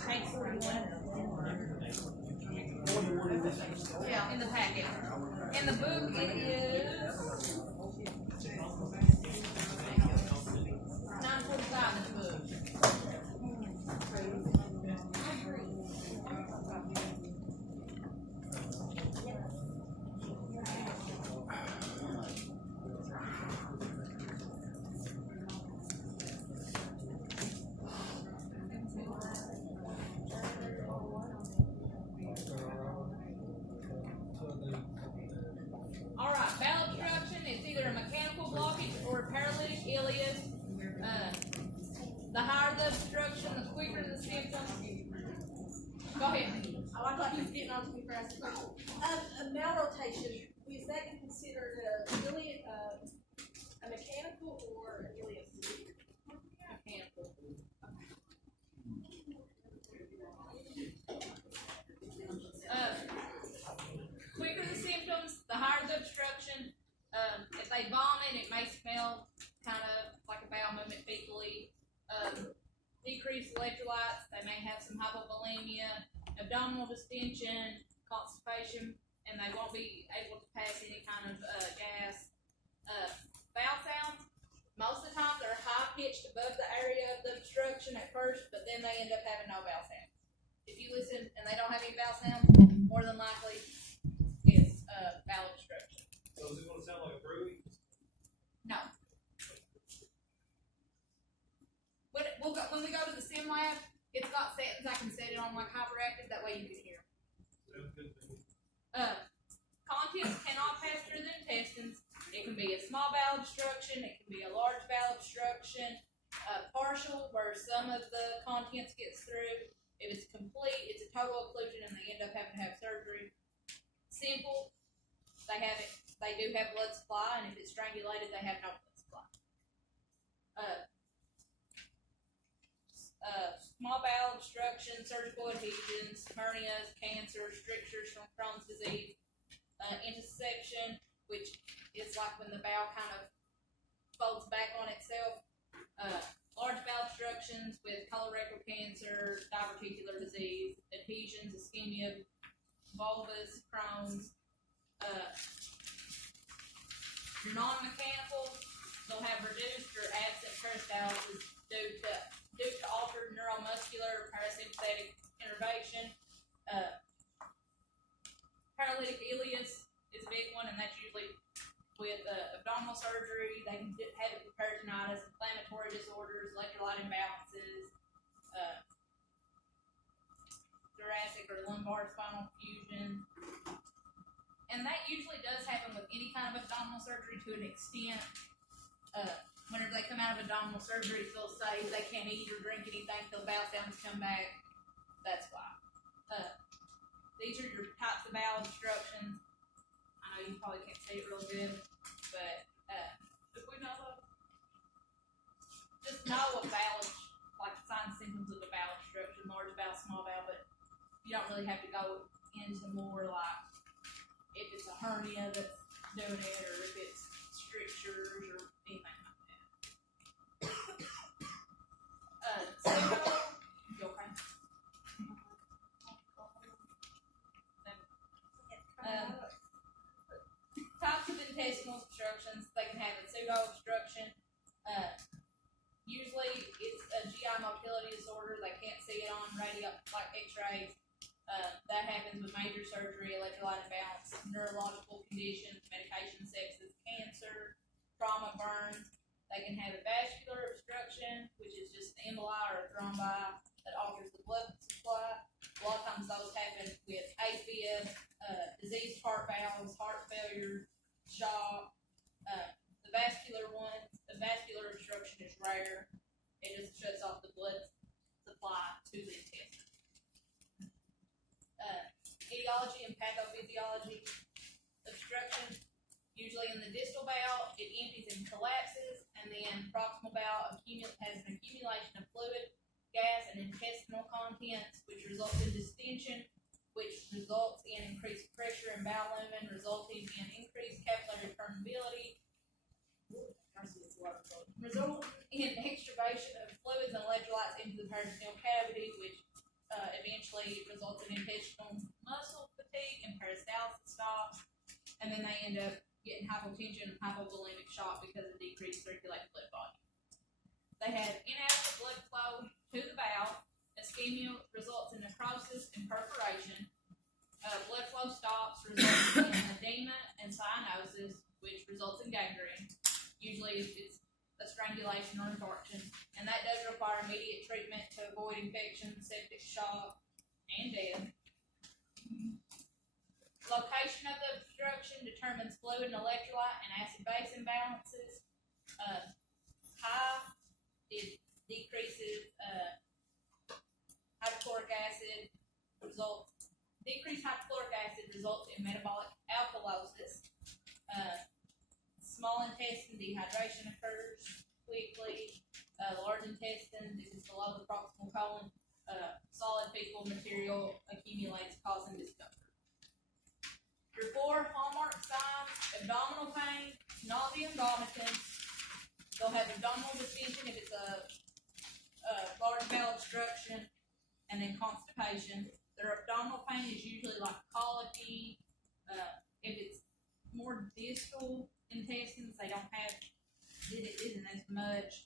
Page 41. Yeah, in the packet. In the book, it is 9:45 in the book. Alright, bowel obstruction is either a mechanical blockage or a paralytic ileus. The higher the obstruction, the quicker the symptoms. Go ahead. Oh, I thought he was getting on to me for asking a question. A malrotation, is that considered really a mechanical or an ileus? Mechanical. Quicker the symptoms, the higher the obstruction. If they vomit, it may smell kind of like a bowel movement fecally. Decreased electrolytes, they may have some hypovolemia, abdominal distension, constipation, and they won't be able to pass any kind of gas. Bowel sounds, most of the time they're high pitched above the area of the obstruction at first, but then they end up having no bowel sounds. If you listen and they don't have any bowel sounds, more than likely it's bowel obstruction. So is it gonna sound like a brewery? No. When we go to the sim lab, it's got settings I can set it on like hyperactive, that way you can hear. Sounds good to me. Contents cannot pass through the intestines. It can be a small bowel obstruction, it can be a large bowel obstruction, partial, where some of the contents gets through. If it's complete, it's a total occlusion and they end up having to have surgery. Simple, they do have blood supply, and if it's strangulated, they have no blood supply. Small bowel obstruction, surgical adhesions, hernias, cancer, strictures from Crohn's disease, intussusception, which is like when the bowel kind of folds back on itself. Large bowel obstructions with colorectal cancer, diverticular disease, adhesions, ischemia, volvus, Crohn's. Your non-mechanical, they'll have reduced or absent peristalsis due to altered neuromuscular parasympathetic innervation. Paralytic ileus is a big one, and that's usually with abdominal surgery. They can have it with peritonitis, inflammatory disorders, electrolyte imbalances, thoracic or lumbar spinal fusion. And that usually does happen with any kind of abdominal surgery to an extent. Whenever they come out of abdominal surgery, they'll say they can't eat or drink anything till bowel sounds come back. That's why. These are your types of bowel obstructions. I know you probably can't see it real good, but if we know those, just know a bowel, like signs and symptoms of a bowel obstruction, large bowel, small bowel, but you don't really have to go into more like if it's a hernia that's doing it, or if it's strictures or anything like that. You okay? Types of intestinal obstructions, they can have a pseudo obstruction. Usually it's a GI motility disorder. They can't see it on radio, like x-rays. That happens with major surgery, electrolyte imbalance, neurological conditions, medication, sepsis, cancer, trauma, burns. They can have a vascular obstruction, which is just an emboli or a thrombi that alters the blood supply. A lot of times those happen with AFib, diseased heart valves, heart failure, shock. The vascular obstruction is rare. It just shuts off the blood supply to the intestine. Etiology and pathophysiology. Obstruction, usually in the distal bowel, it empties and collapses, and then proximal bowel has an accumulation of fluid, gas, and intestinal contents, which results in distension, which results in increased pressure in bowel lumen, resulting in increased capillary permeability, resulting in extravasation of fluids and electrolytes into the peritoneal cavity, which eventually results in intestinal muscle fatigue and peristalsis stops, and then they end up getting hypotension and hypovolemic shock because of decreased circulating blood volume. They have inadequate blood flow to the bowel. Ischemia results in necrosis and perforation. Blood flow stops, resulting in edema and cyanosis, which results in gangrene. Usually it's a strangulation or infarction, and that does require immediate treatment to avoid infection, septic shock, and death. Location of the obstruction determines fluid and electrolyte and acid-base imbalances. High, it decreases hydrochloric acid, decreased hydrochloric acid results in metabolic alkalosis. Small intestine dehydration occurs quickly. Large intestine, this is below the proximal colon, solid fecal material accumulates, causing discomfort. Your 4 hallmark signs: abdominal pain, nausea and vomiting. They'll have abdominal distension if it's a large bowel obstruction, and then constipation. Their abdominal pain is usually like colicky. If it's more distal intestines, they don't have, it isn't as much.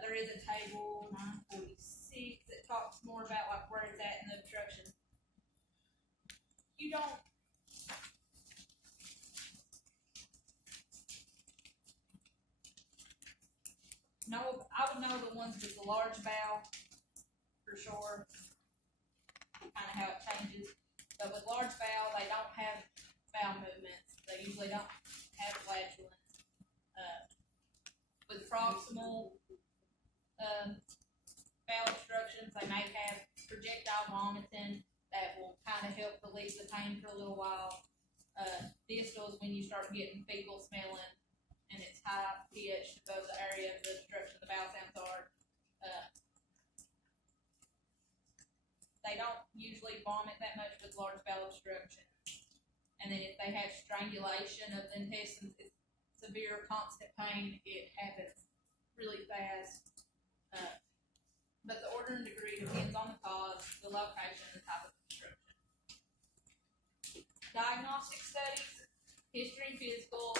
There is a table, 946, that talks more about like where it's at in the obstruction. You don't, no, I would know the ones with the large bowel for sure, kind of how it changes. But with large bowel, they don't have bowel movements. They usually don't have flatulence. With proximal bowel obstructions, they may have projectile vomiting that will kind of help relieve the pain for a little while. Distal is when you start getting fecal smelling, and it's high pH above the area of the obstruction of the bowel sounds are. They don't usually vomit that much with large bowel obstruction. And then if they have strangulation of the intestines, it's severe constant pain. It happens really fast. But the order and degree depends on the cause, the location, and the type of obstruction. Diagnostic studies: history and physical,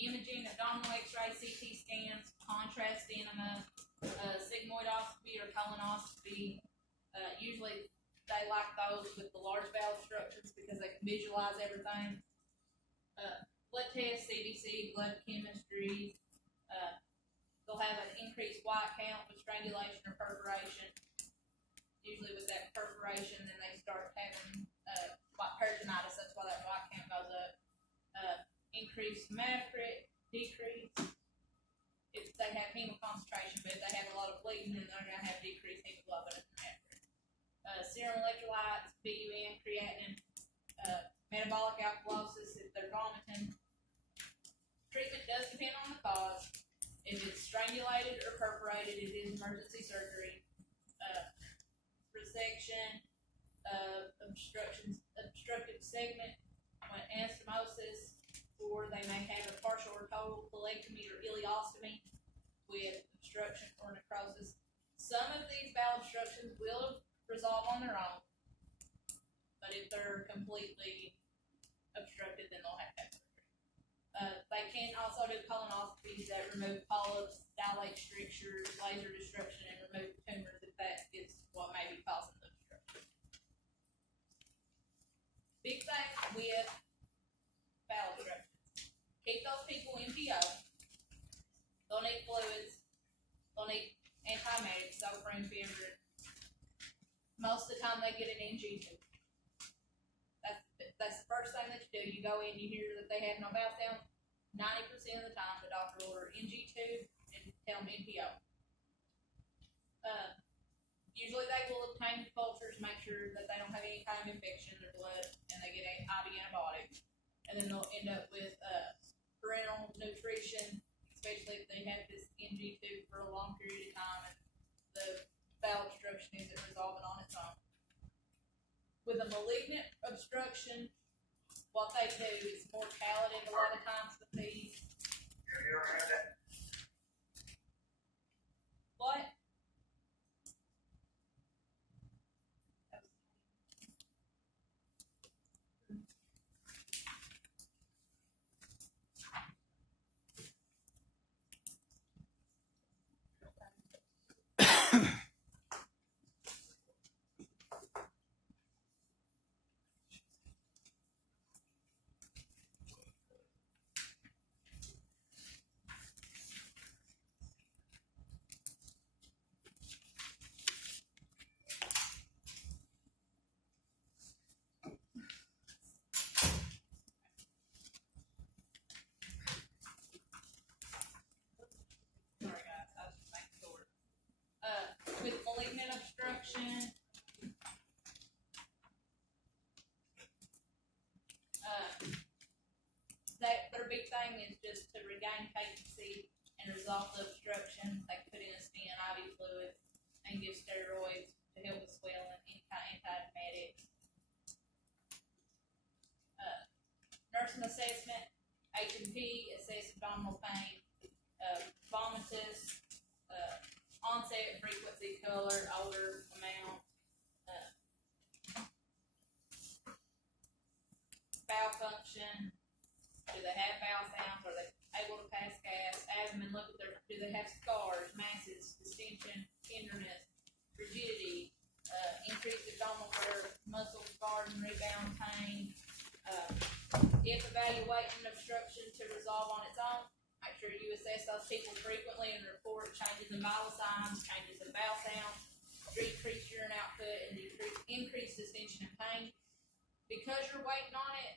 imaging, abdominal x-ray, CT scans, contrast enema, sigmoidoscopy or colonoscopy. Usually they like those with the large bowel obstructions because they can visualize everything. Blood tests, CBC, blood chemistry. They'll have an increased white count with strangulation or perforation. Usually with that perforation, then they start having white peritonitis. That's why that white count goes up. Increased hematocrit, decrease if they have hemoconcentration, but if they have a lot of bleeding, then they're going to have decreased hemoglobin and hematocrit. Serum electrolytes, BUN, creatinine, metabolic alkalosis if they're vomiting. Treatment does depend on the cause. If it's strangulated or perforated, it is emergency surgery. Resection, obstructive segment, anastomosis, or they may have a partial or total colectomy or ileostomy with obstruction or necrosis. Some of these bowel obstructions will resolve on their own, but if they're completely obstructed, then they'll have to have surgery. They can also do colonoscopies that remove polyps, dilate strictures, laser destruction, and remove tumors if that is what may be causing the obstruction. Big thing with bowel obstructions: keep those people NPO. They'll need fluids. They'll need antiemetics, Zofran, Fibrin. Most of the time they get an NG tube. That's the first thing that you do. You go in, you hear that they have no bowel sound. 90% of the time, the doctor will order NG tube and tell them NPO. Usually they will obtain cultures, make sure that they don't have any kind of infection in their blood, and they get an IV antibiotic. And then they'll end up with parenteral nutrition, especially if they have this NG tube for a long period of time and the bowel obstruction isn't resolving on its own. With a malignant obstruction, what they do is mortality a lot of times with these. Have you ever had that? What? off the obstruction. They can put in a stent, IV fluid, and give steroids to help with swelling, any kind of anti-emetics. Nursing assessment, H&P, assess abdominal pain, vomitus, onset, frequency, color, odor, amount, bowel function, do they have bowel sounds, are they able to pass gas, abdomen, look at their, do they have scars, masses, distension, tenderness, rigidity, increased abdominal girth, muscle scarring, rebound pain, if evaluating obstruction to resolve on its own, make sure you assess those people frequently and report changes in vital signs, changes in bowel sounds, decreased urine output, and increased distension and pain. Because you're waiting on it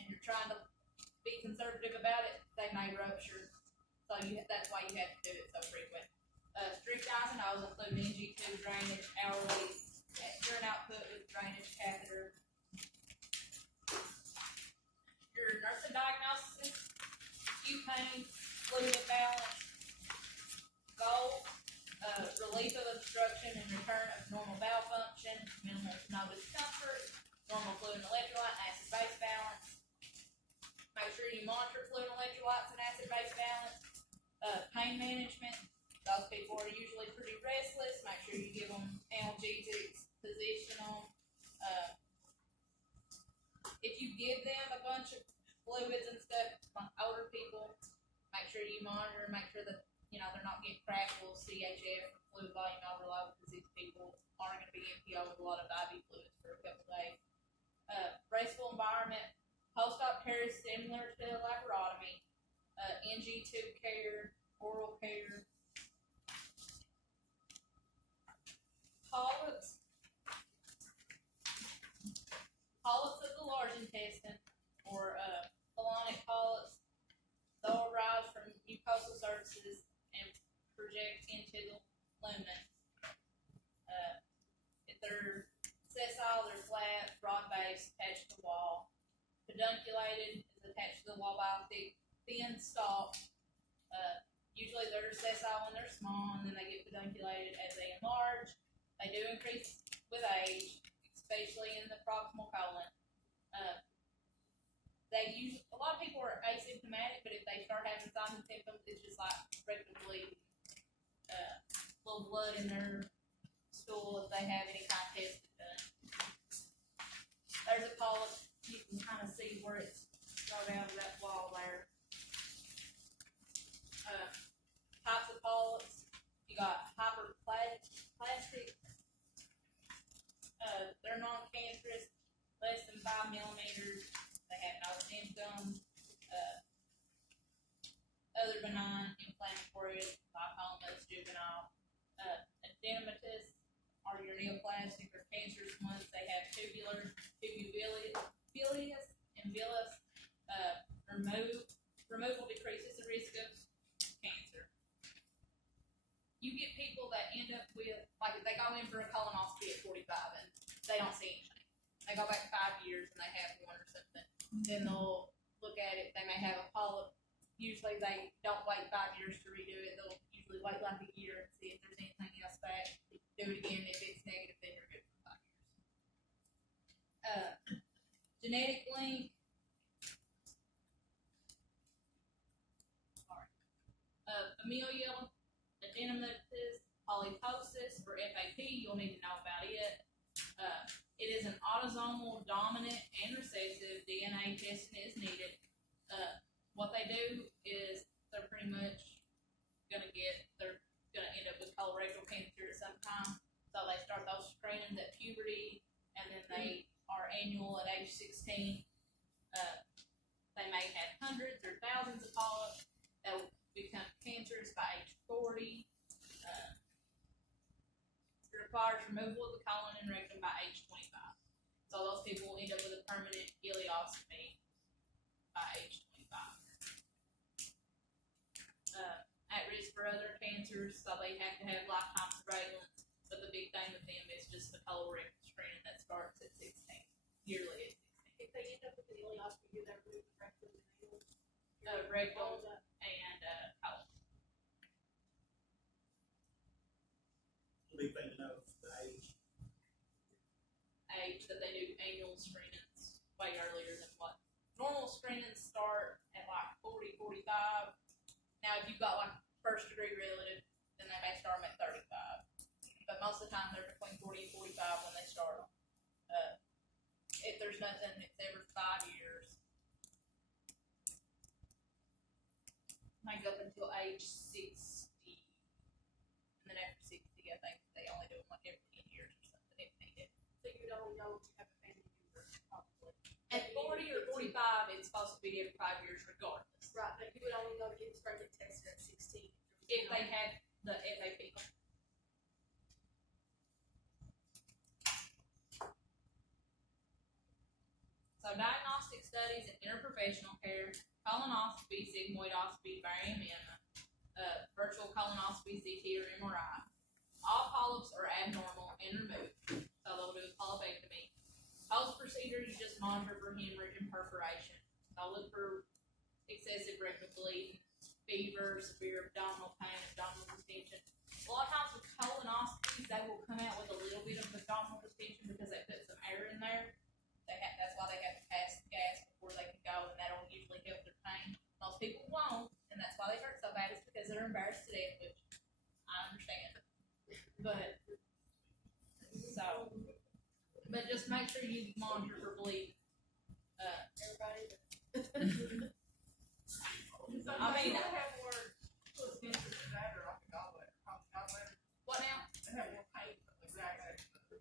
and you're trying to be conservative about it, they may rupture. So that's why you have to do it so frequent. Strict diagnosis include NG2 drainage, hourly, urine output with drainage catheter. Your nursing diagnosis, acute pain, fluid imbalance, goal, relief of obstruction and return of normal bowel function, minimal to no discomfort, normal fluid and electrolyte and acid-base balance. Make sure you monitor fluid and electrolytes and acid-base balance. Pain management, those people are usually pretty restless. Make sure you give them analgesics, position them. If you give them a bunch of fluids and stuff, like older people, make sure you monitor, make sure that, they're not getting crackles, CHF, fluid volume overload, because these people aren't going to be NPO with a lot of IV fluids for a couple days. Restful environment, post-op care is similar to laparotomy, NG tube care, oral care. Polyps of the large intestine, or colonic polyps, they'll arise from mucosal surfaces and project into the lumen. If they're sessile, they're flat, broad-based, attached to the wall. Pedunculated is attached to the wall by a thick, thin stalk. Usually they're sessile when they're small, and then they get pedunculated as they enlarge. They do increase with age, especially in the proximal colon. A lot of people are asymptomatic, but if they start having signs and symptoms, it's just like rectal bleeding, little blood in their stool if they have any kind of testing done. There's a polyp, you can kind of see where it's got out of that wall there. Types of polyps, you got hyperplastic, they're non-cancerous, less than 5 millimeters, they have no symptoms, other benign inflammatory, lipomas, juvenile, adenomatous, are your neoplastic or cancerous ones, they have tubular, bilious, and villous, removal decreases the risk of cancer. You get people that end up with, like if they go in for a colonoscopy at 45 and they don't see anything. They go back 5 years and they have one or something. Then they'll look at it, they may have a polyp. Usually they don't wait 5 years to redo it. They'll usually wait like a year and see if there's anything else back. Do it again. If it's negative, then you're good for 5 years. Genetic link. Familial adenomatous polyposis, or FAP, you'll need to know about it. It is an autosomal dominant and recessive. DNA testing is needed. What they do is they're pretty much they're gonna end up with colorectal cancer at some time. So they start those screenings at puberty, and then they are annual at age 16. They may have hundreds or thousands of polyps that will become cancerous by age 40. It requires removal of the colon and rectum by age 25. So those people will end up with a permanent ileostomy by age 25. At risk for other cancers, so they have to have lifetime surveillance. But the big thing with them is just the colorectal screening that starts at 16, yearly at 16. If they end up with an ileostomy, do they remove the rectum and anal? Rectal and colon. big thing to know, the age. Age that they do annual screenings way earlier than what normal screenings start at like 40, 45. Now, if you've got like first degree relative, then they may start them at 35. But most of the time, they're between 40 and 45 when they start them. If there's nothing, it's every 5 years. Might go up until age 60. And then after 60, I think they only do them like every 10 years or something if needed. So you would only know if you have a family member, probably. At 40 or 45, it's supposed to be every 5 years regardless. Right, but you would only know to get spread tested at 16. If they have the FAP. So diagnostic studies and interprofessional care, colonoscopy, sigmoidoscopy, barium enema, virtual colonoscopy, CT or MRI. All polyps are abnormal and removed, so they'll do a polypectomy. Post procedure, you just monitor for hemorrhage and perforation. They'll look for excessive rectal bleeding, fever, severe abdominal pain, abdominal distension. A lot of times with colonoscopies, they will come out with a little bit of abdominal distension because they put some air in there. That's why they have to pass the gas before they can go, and that'll usually help their pain. Most people won't, and that's why they hurt so bad. It's because they're embarrassed to death, which I understand. But just make sure you monitor for bleeding. Everybody. I mean, have more expensive than that, or like a gallbladder, gallbladder. what now? They have more pain than the exact.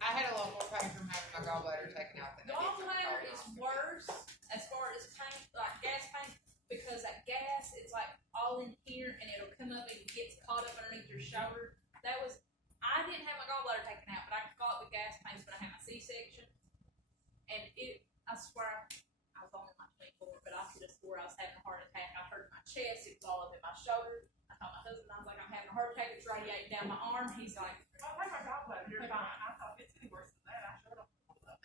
I had a lot more pain from having my gallbladder taken out than I did from Gallbladder is colonoscopy. worse as far as pain, like gas pain, because that gas, it's like all in here and it'll come up and it gets caught up underneath your shoulder. I didn't have my gallbladder taken out, but I got the gas pains when I had my C-section. And I swear, I was only like 24, but I could have swore I was having a heart attack. I hurt my chest, it was all up in my shoulder. I told my husband, I was like, I'm having a heart attack, it's radiating down my arm. He's like, I'll take my gallbladder, you're fine. I thought if it's any worse than that, I sure don't want that.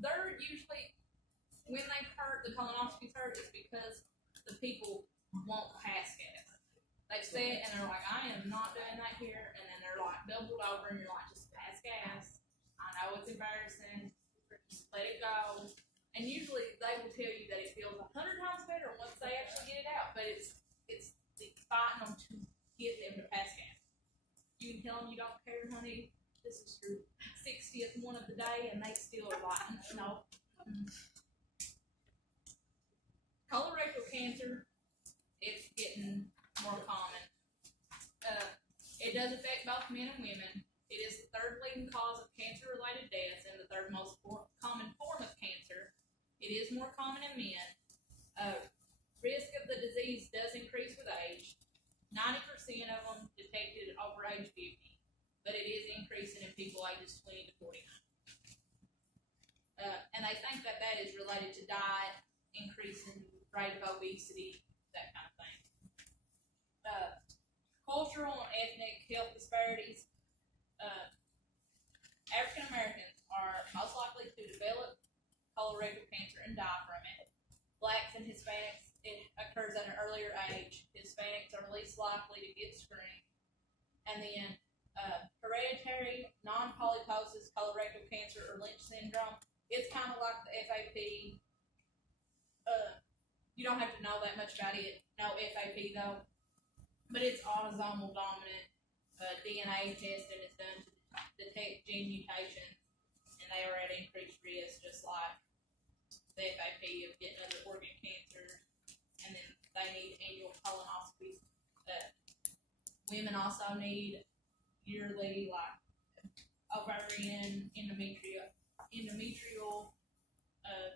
they're usually, when they hurt, the colonoscopies hurt, is because the people won't pass gas. They've said, and they're like, I am not doing that here, and then they're like doubled over, and you're like, just pass gas. I know it's embarrassing, just let it go. And usually they will tell you that it feels 100 times better once they actually get it out, but it's fighting them to get them to pass gas. You can tell them you don't care, honey. This is your 60th one of the day, and they still are like, no. Colorectal cancer, it's getting more common. It does affect both men and women. It is the third leading cause of cancer-related deaths and the third most common form of cancer. It is more common in men. Risk of the disease does increase with age. 90% of them detected over age 50, but it is increasing in people ages 20 to 49. And they think that is related to diet, increasing rate of obesity, that kind of thing. Cultural and ethnic health disparities. African Americans are most likely to develop colorectal cancer and die from it. Blacks and Hispanics, it occurs at an earlier age. Hispanics are least likely to get screened. And then hereditary non-polyposis colorectal cancer or Lynch syndrome. It's kind of like the FAP. You don't have to know that much about it. No FAP though. But it's autosomal dominant. DNA testing is done to detect gene mutations, and they are at increased risk, just like the FAP of getting other organ cancers. And then they need annual colonoscopies. Women also need yearly, like, ovarian, endometrial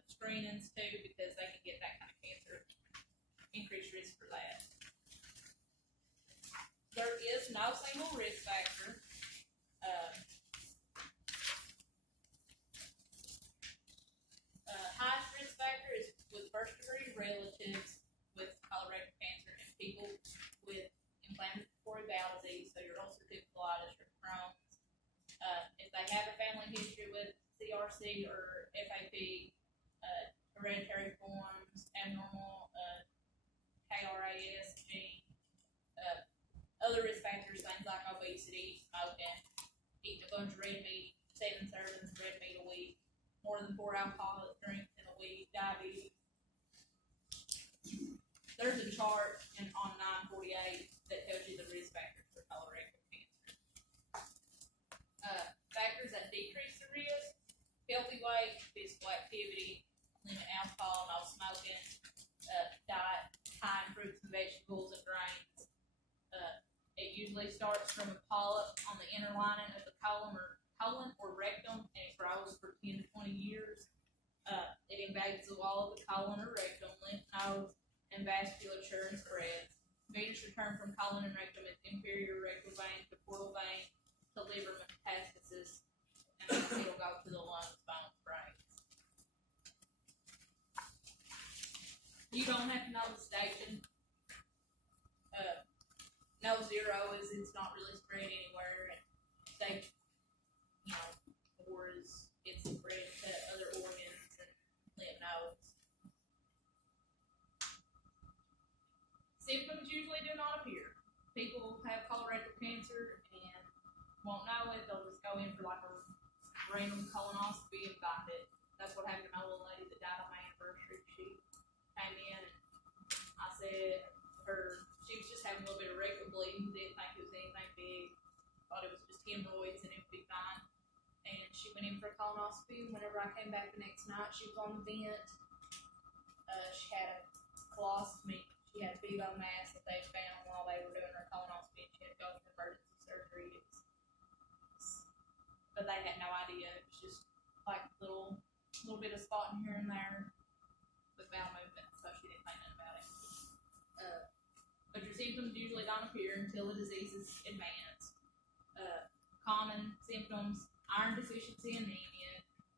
screenings too, because they can get that kind of cancer. Increased risk for that. There is no single risk factor. Highest risk factor is with first degree relatives with colorectal cancer and people with inflammatory bowel disease, so your ulcerative colitis or Crohn's. If they have a family history with CRC or FAP, hereditary forms, abnormal KRAS gene, other risk factors, things like obesity, smoking, smoking, eating a bunch of red meat, 7 servings of red meat a week, more than 4 alcoholic drinks in a week, diabetes. There's a chart on 948 that tells you the risk factors for colorectal cancer. Factors that decrease the risk: healthy weight, physical activity, limit alcohol, no smoking, diet high in fruits and vegetables and grains. It usually starts from a polyp on the inner lining of the colon or rectum, and it grows for 10 to 20 years. It invades the wall of the colon or rectum, lymph nodes, and vasculature and spreads. Venous return from colon and rectum is inferior rectal vein to portal vein to liver metastasis, and then it'll go to the lungs, bones, brains. You don't have to know the staging. No zero is it's not really spread anywhere, and stage, 4 is it's spread to other organs and lymph nodes. Symptoms usually do not appear. People have colorectal cancer and won't know it. They'll just go in for like a random colonoscopy and find it. That's what happened to my little lady that died on my anniversary. She came in and I said she was just having a little bit of rectal bleeding, didn't think it was anything big, thought it was just hemorrhoids and it would be fine. And she went in for a colonoscopy. Whenever I came back the next night, she was on the vent. She had a colostomy. She had a big old mass that they found while they were doing her colonoscopy, and she had to go for emergency surgery. But they had no idea. It was just like a little bit of spotting here and there with bowel movement, so she didn't think nothing about it. But your symptoms usually don't appear until the disease is advanced. Common symptoms: iron deficiency, anemia,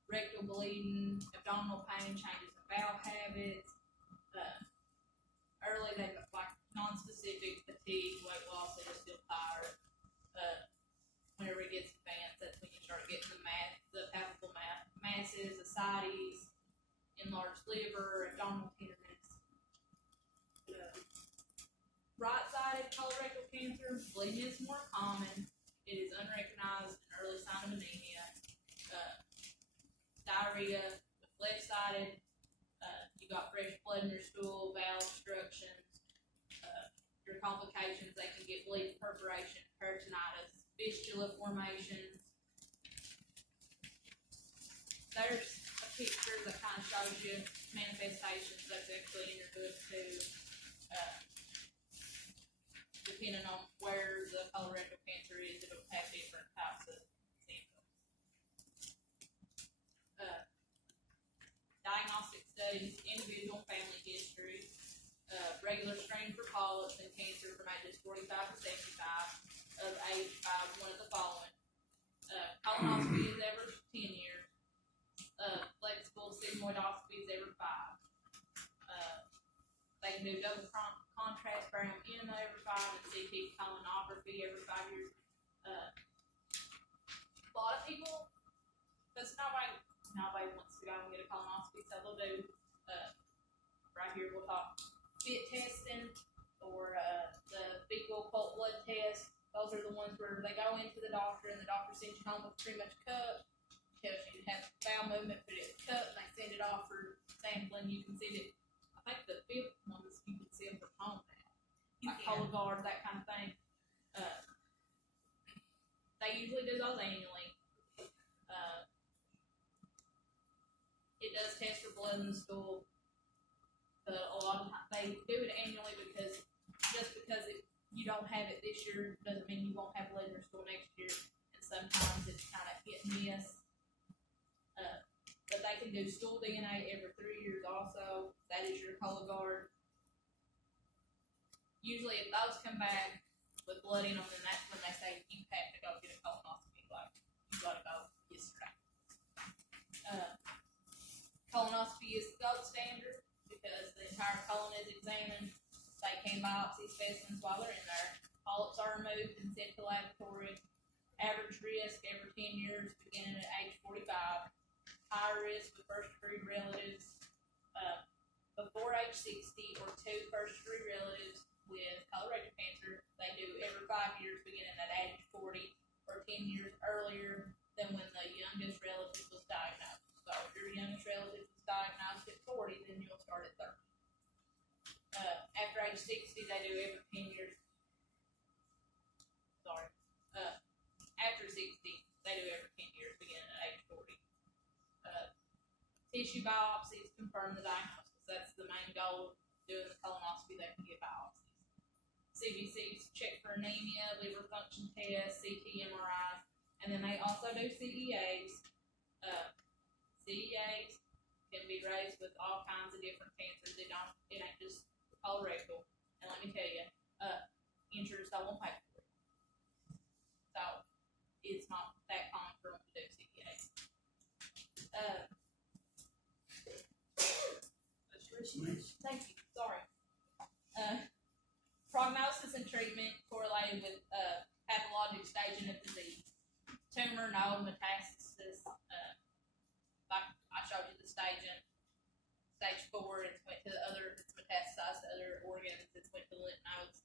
rectal bleeding, abdominal pain, changes in bowel habits. Early they look like non-specific fatigue, weight loss, they just feel tired. Whenever it gets advanced, that's when you start getting the palpable masses, ascites, enlarged liver, abdominal tenderness. Right-sided colorectal cancer, bleeding is more common. It is unrecognized, an early sign of anemia. Diarrhea, left-sided, you got fresh blood in your stool, bowel obstructions. Your complications, they can get bleeding, perforation, peritonitis, fistula formations. There's a picture that kind of shows you manifestations that's actually in your book too. Depending on where the colorectal cancer is, it'll have different types of symptoms. Diagnostic studies, individual family history, regular screening for polyps and cancer from ages 45 to 75, of age 5, one of the following. Colonoscopy is every 10 years. Flexible sigmoidoscopy is every 5. They can do double contrast barium enema every 5 and CT colonography every 5 years. A lot of people, because nobody wants to go and get a colonoscopy, so they'll do, right here we'll talk fit testing or the fecal occult blood test. Those are the ones where they go into the doctor and the doctor sends you home with pretty much a cup, tells you to have bowel movement, put it in a cup, and they send it off for sampling. You can send it. I think the 5th one is you can send from home now. Like Cologuard, that kind of thing. They usually do those annually. It does test for blood in the stool. But a lot of times they do it annually because you don't have it this year doesn't mean you won't have blood in your stool next year. And sometimes it's kind of hit and miss. But they can do stool DNA every 3 years also. That is your Cologuard. Usually if those come back with blood in them, then that's when they say you have to go get a colonoscopy. Like, you gotta go yesterday. Colonoscopy is the gold standard because the entire colon is examined. They can biopsy specimens while they're in there. Polyps are removed and sent to laboratory. Average risk every 10 years beginning at age 45. High risk with first-degree relatives before age 60 or 2 first-degree relatives with colorectal cancer. They do every 5 years beginning at age 40. or 10 years earlier than when the youngest relative was diagnosed. So if your youngest relative was diagnosed at 40, then you'll start at 30. After age 60, they do every 10 years. Sorry. After 60, they do every 10 years, beginning at age 40. Tissue biopsies confirm the diagnosis. That's the main goal of doing the colonoscopy. They can get biopsies. CBCs check for anemia, liver function tests, CT, MRIs, and then they also do CEAs. CEAs can be raised with all kinds of different cancers. It ain't just colorectal. And let me tell you, insurance don't want to pay for it. So it's not that common for them to do CEAs. Thank you. Sorry. Prognosis and treatment correlated with pathologic staging of disease. Tumor, no metastasis. Like I showed you the staging. Stage 4, it's went to the other. It's metastasized to other organs. It's went to lymph nodes.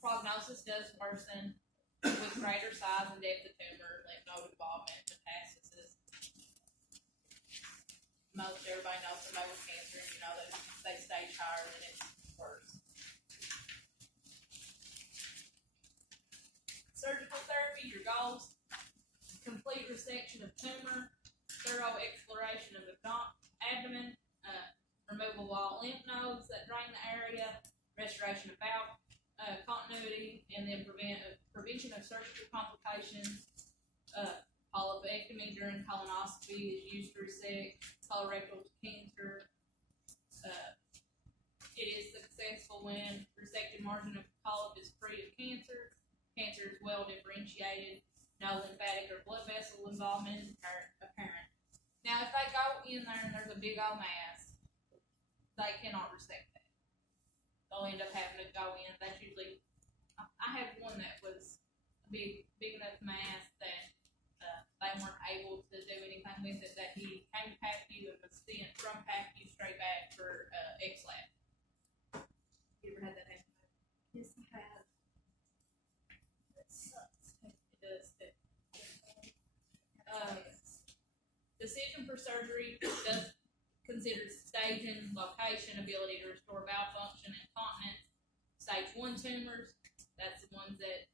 Prognosis does worsen with greater size and depth of tumor, lymph node involvement, metastasis. Most everybody knows somebody with cancer, and you know they stage higher and it's worse. Surgical therapy, your goals: complete resection of tumor, thorough exploration of the abdomen, removal of all lymph nodes that drain the area, restoration of bowel continuity, and then prevention of surgical complications. Polypectomy during colonoscopy is used to resect colorectal cancer. It is successful when resected margin of polyp is free of cancer. Cancer is well differentiated. No lymphatic or blood vessel involvement is apparent. Now, if they go in there and there's a big old mass, they cannot resect that. They'll end up having to go in. That's usually, I had one that was a big enough mass that they weren't able to do anything with it, that he came to PACU and was sent from PACU straight back for X-Lab. You ever had that happen? Yes, I have. That sucks. It does. Decision for surgery does consider staging, location, ability to restore bowel function, and continence. Stage 1 tumors, that's the ones that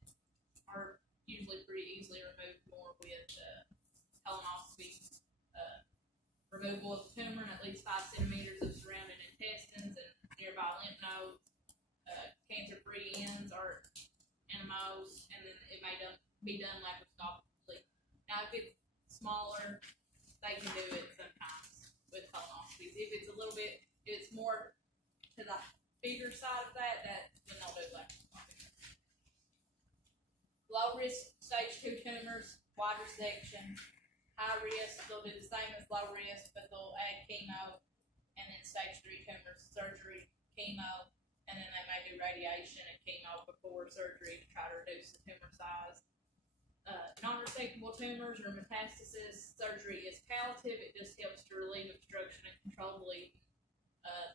are usually pretty easily removed more with colonoscopy. Removal of the tumor in at least 5 centimeters of surrounding intestines and nearby lymph nodes. Cancer-free ends or anemoes, and then it may be done laparoscopically. Now, if it's smaller, they can do it sometimes with colonoscopies. If it's if it's more to the bigger side of that, then they'll do laparoscopy. Low risk stage 2 tumors, wide resection. High risk, they'll do the same as low risk, but they'll add chemo. And then stage 3 tumors, surgery, chemo, and then they may do radiation and chemo before surgery to try to reduce the tumor size. Non-resectable tumors or metastasis, surgery is palliative. It just helps to relieve obstruction and control bleeding.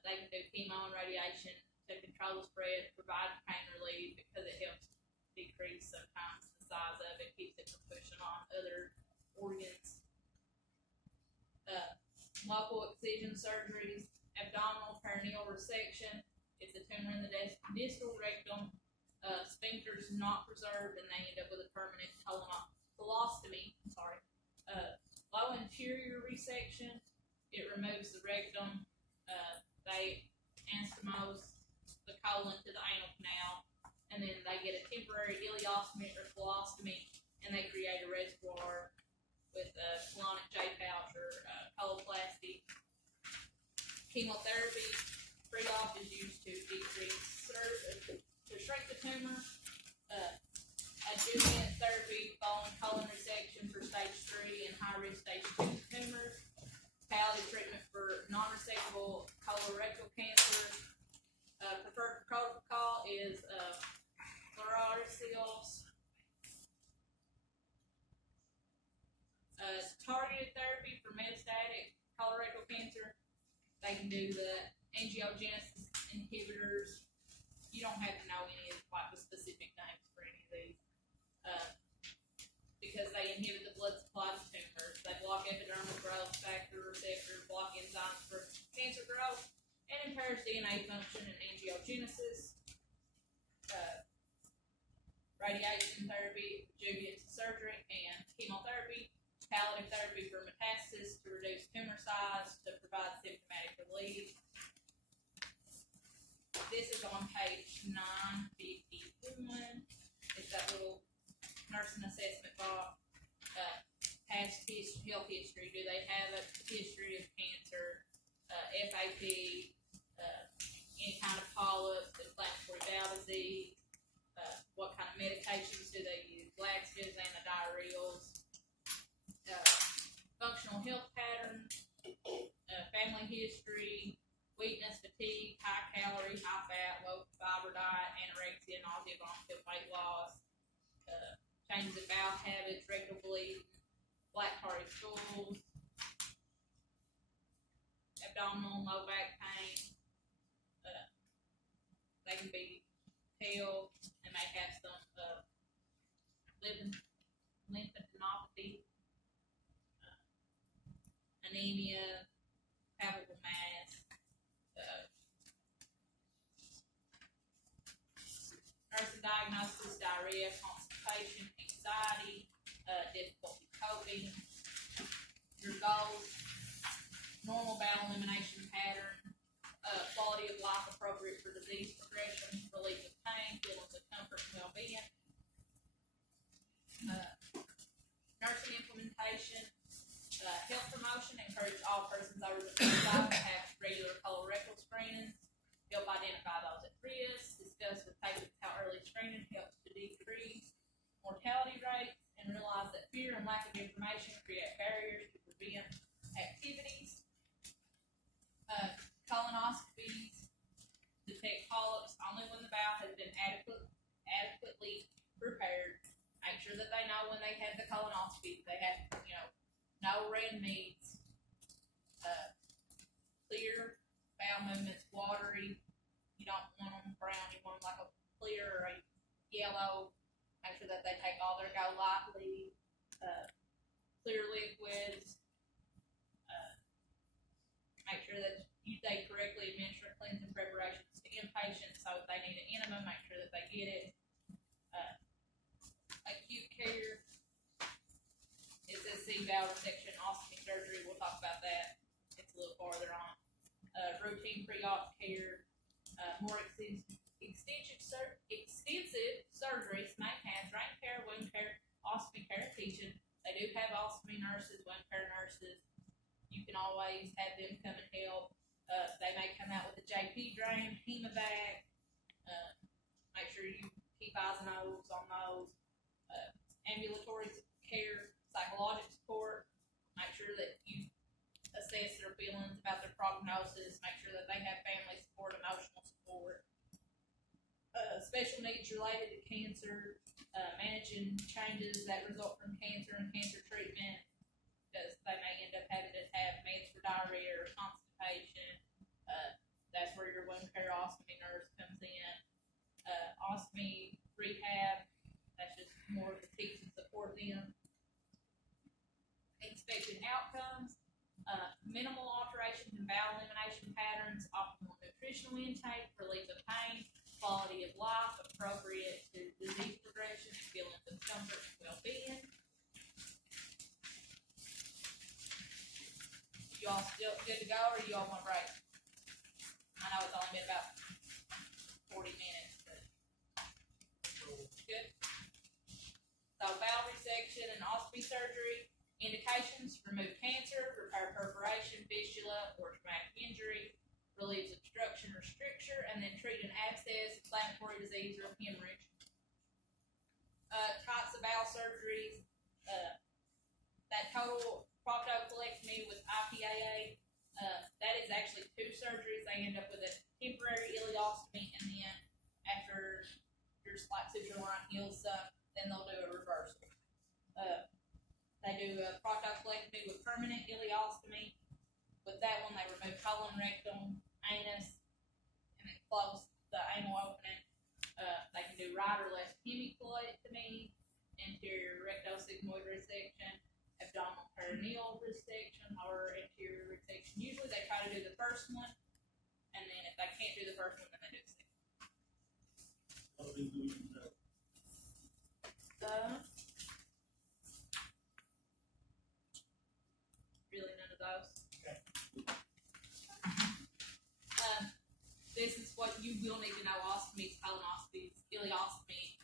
They can do chemo and radiation to control the spread, provide pain relief because it helps decrease sometimes the size of it, keeps it from pushing on other organs. Local excision surgeries, abdominal perineal resection. It's a tumor in the distal rectum. Sphincters not preserved, and they end up with a permanent colostomy. Low interior resection. It removes the rectum. They anastomose the colon to the anal canal, and then they get a temporary ileostomy or colostomy, and they create a reservoir with a colonic J-pouch or coloplasty. Chemotherapy, pre-op is used to decrease to shrink the tumor. Adjuvant therapy following colon resection for stage 3 and high-risk stage 2 tumors. Palliative treatment for non-resectable colorectal cancer. Preferred protocol is fluorouracils. Targeted therapy for metastatic colorectal cancer. They can do the angiogenesis inhibitors. You don't have to know any of the specific names for any of these. because they inhibit the blood supply to tumors. They block epidermal growth factor receptors, block enzymes for cancer growth, and impairs DNA function and angiogenesis. Radiation therapy, adjuvant to surgery, and chemotherapy. Palliative therapy for metastasis to reduce tumor size to provide symptomatic relief. This is on page 951. It's that little nursing assessment box. Past health history. Do they have a history of cancer, FAP, any kind of polyps, inflammatory bowel disease? What kind of medications do they use? Laxatives, antidiarrheals, functional health patterns, family history, weakness, fatigue, high calorie, high fat, low fiber diet, anorexia, nausea, vomiting, weight loss, changes in bowel habits, rectal bleeding, black tarry stools, abdominal, low back pain. They can be pale and may have some lymphadenopathy, anemia, palpable mass. Nursing diagnosis, diarrhea, constipation, anxiety, difficulty coping. Your goals: normal bowel elimination pattern, quality of life appropriate for disease progression, relief of pain, feelings of comfort and well-being. Nursing implementation, health promotion, encourage all persons over the 35 to have regular colorectal screenings, help identify those at risk, discuss with patients how early screening helps to decrease mortality rates, and realize that fear and lack of information create barriers to prevent activities. Colonoscopies detect polyps only when the bowel has been adequately prepared. Make sure that they know when they had the colonoscopy. They have, no red meats, clear bowel movements, watery. You don't want them brown. You want them like a clear or a yellow. Make sure that they take all their go lightly. Clear liquids. Make sure that they correctly administer cleansing preparations to inpatients. So if they need an enema, make sure that they get it. Acute care. It says C-valve resection, ostomy surgery. We'll talk about that. It's a little farther on. Routine pre-op care. More extensive surgeries may have drain care, wound care, ostomy care, and teaching. They do have ostomy nurses, wound care nurses. You can always have them come and help. They may come out with a JP drain, hemovac. Make sure you keep eyes and O's on those. Ambulatory care, psychological support. Make sure that you assess their feelings about their prognosis. Make sure that they have family support, emotional support. Special needs related to cancer. Managing changes that result from cancer and cancer treatment, because they may end up having to have meds for diarrhea or constipation. That's where your wound care ostomy nurse comes in. Ostomy rehab, that's just more to teach and support them. Expected outcomes, minimal alterations in bowel elimination patterns, optimal nutritional intake, relief of pain, quality of life, appropriate to disease progression, feelings of comfort and well-being. You all still good to go, or you all want a break? I know it's only been about 40 minutes, but good. So bowel resection and ostomy surgery. Indications: remove cancer, repair perforation, fistula, or traumatic injury, relieves obstruction or stricture, and then treat an abscess, inflammatory disease, or hemorrhage. Types of bowel surgeries. That total proctocolectomy with IPAA, that is actually 2 surgeries. They end up with a temporary ileostomy, and then after your slight suture line heals up, then they'll do a reversal. They do a proctocolectomy with permanent ileostomy. With that one, they remove colon, rectum, anus, and then close the anal opening. They can do right or left hemicolectomy, anterior rectosigmoid resection, abdominal perineal resection, or anterior resection. Usually they try to do the first one, and then if they can't do the first one, then they do the second. What do you know? Really none of those. Okay. This is what you will need to know: ostomies, colonoscopies, ileostomy.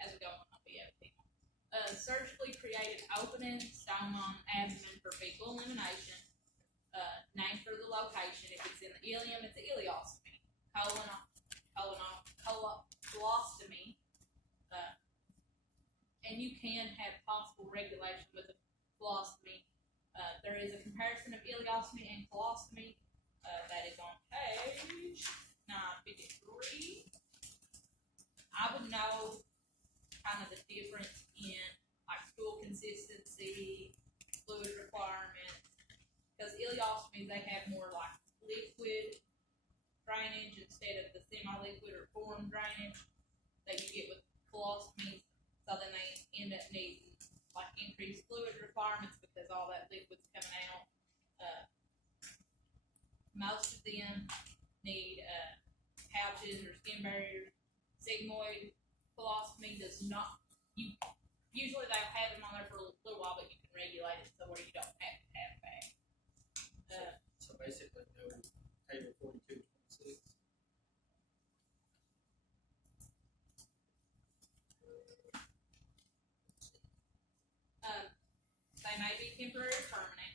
As we go on, I'll be able to. Surgically created opening, stoma, abdomen for fecal elimination. Name for the location. If it's in the ileum, it's an ileostomy. Colostomy. And you can have possible regulation with a colostomy. There is a comparison of ileostomy and colostomy. That is on page 953. I would know kind of the difference in like stool consistency, fluid requirements, because ileostomies they have more like liquid drainage instead of the semi-liquid or formed drainage that you get with colostomies. So then they end up needing like increased fluid requirements because all that liquid's coming out. Most of them need pouches or skin barriers. Sigmoid colostomy does not. Usually they'll have them on there for a little while, but you can regulate it so where you don't have to have bags. So basically, no table 42, 26. They may be temporary or permanent.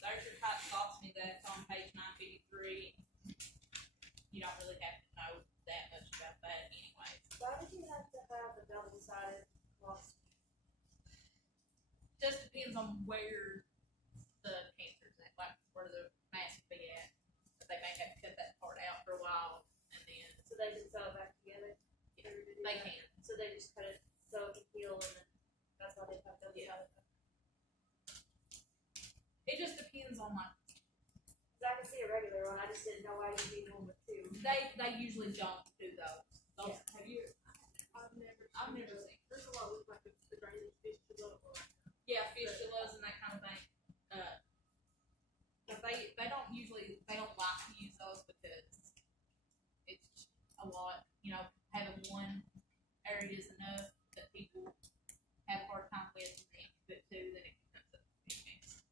There's your type colostomy that's on page 953. You don't really have to know that much about that anyway. Why would you have to have a double-sided colostomy? Just depends on where the cancer's at, like where the mass would be at. But they may have to cut that part out for a while and then So they just sew it back together? they can. So they just cut it so it can heal and then that's how they have double-sided. It just depends on like Cause I can see a regular one, I just didn't know why you need one with two. they usually jump to those. Those have you I've never seen. There's a lot look like it's the drainage fistula or. Yeah, fistulas and that kind of thing. But they don't like to use those because it's a lot. You know, having one area is enough that people have a hard time with, and then you put two, then it becomes a big mess.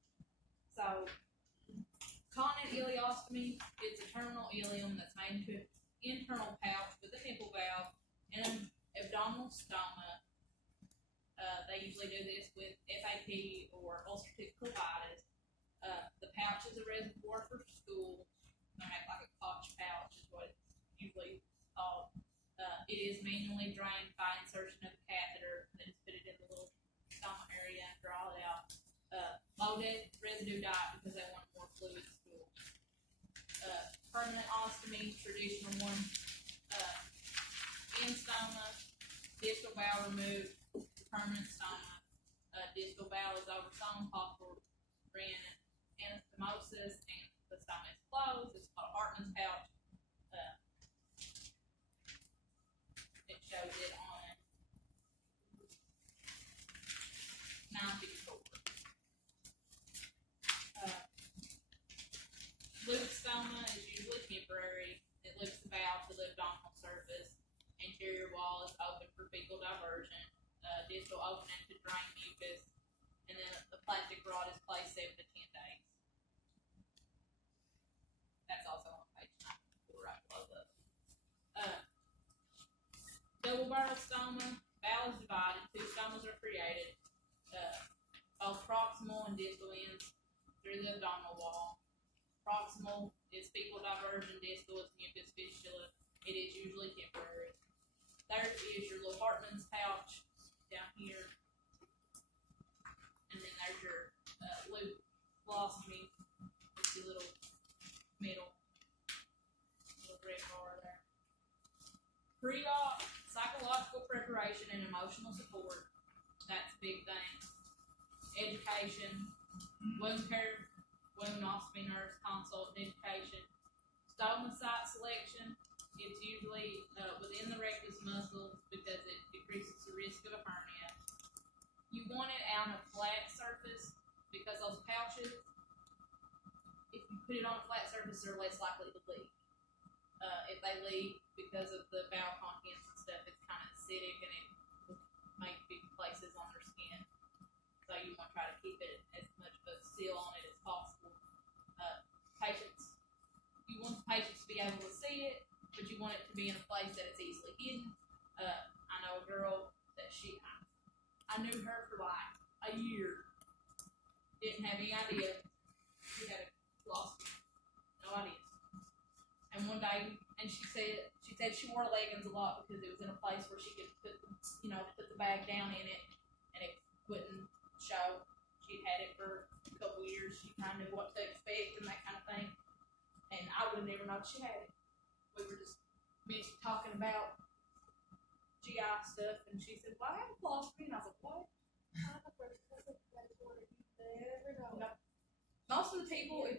So, continent ileostomy is a terminal ileum that's made into an internal pouch with a nipple valve and an abdominal stoma. They usually do this with FAP or ulcerative colitis. The pouch is a reservoir for stool. They make like a Koch pouch is what it's usually called. It is manually drained by insertion of a catheter that is fitted in the little stoma area and draw it out. Low residue diet because they want more fluid stool. Permanent ostomy, traditional one. In stoma, distal bowel removed. Permanent stoma. Distal bowel is oversewn, pockle, anastomosis, and the stoma is closed. It's called a Hartman's pouch. It shows it on 954. Loop stoma is usually temporary. It loops the valve to the abdominal surface. Anterior wall is open for fecal diversion. Distal opening to drain mucus, and then the plastic rod is placed 7 to 10 days. That's also on page 94, right below the. Double barrel stoma, bowel is divided, 2 stomas are created, both proximal and distal ends through the abdominal wall. Proximal is fecal diversion, distal is mucus fistula. It is usually temporary. There is your little Hartman's pouch down here, and then there's your loop colostomy with the little middle red bar there. Pre-op, psychological preparation and emotional support. That's a big thing. Education, wound care, wound ostomy nurse consult and education. Stoma site selection It's usually within the rectus muscles because it decreases the risk of a hernia. You want it on a flat surface because those pouches, if you put it on a flat surface, they're less likely to leak. If they leak because of the bowel contents and stuff, it's kind of acidic and it makes big places on their skin. So you want to try to keep it as much of a seal on it as possible. Patients, you want the patients to be able to see it, but you want it to be in a place that it's easily hidden. I know a girl that I knew her for like a year. Didn't have any idea she had a colostomy. No idea. And one day, and she said she wore leggings a lot because it was in a place where she could put the bag down in it, and it wouldn't show. She'd had it for a couple years. She kind of knew what to expect and that kind of thing. And I would have never known she had it. We were just talking about GI stuff, and she said, "Well, I have a colostomy," and I was like, "What?" Most of the people, as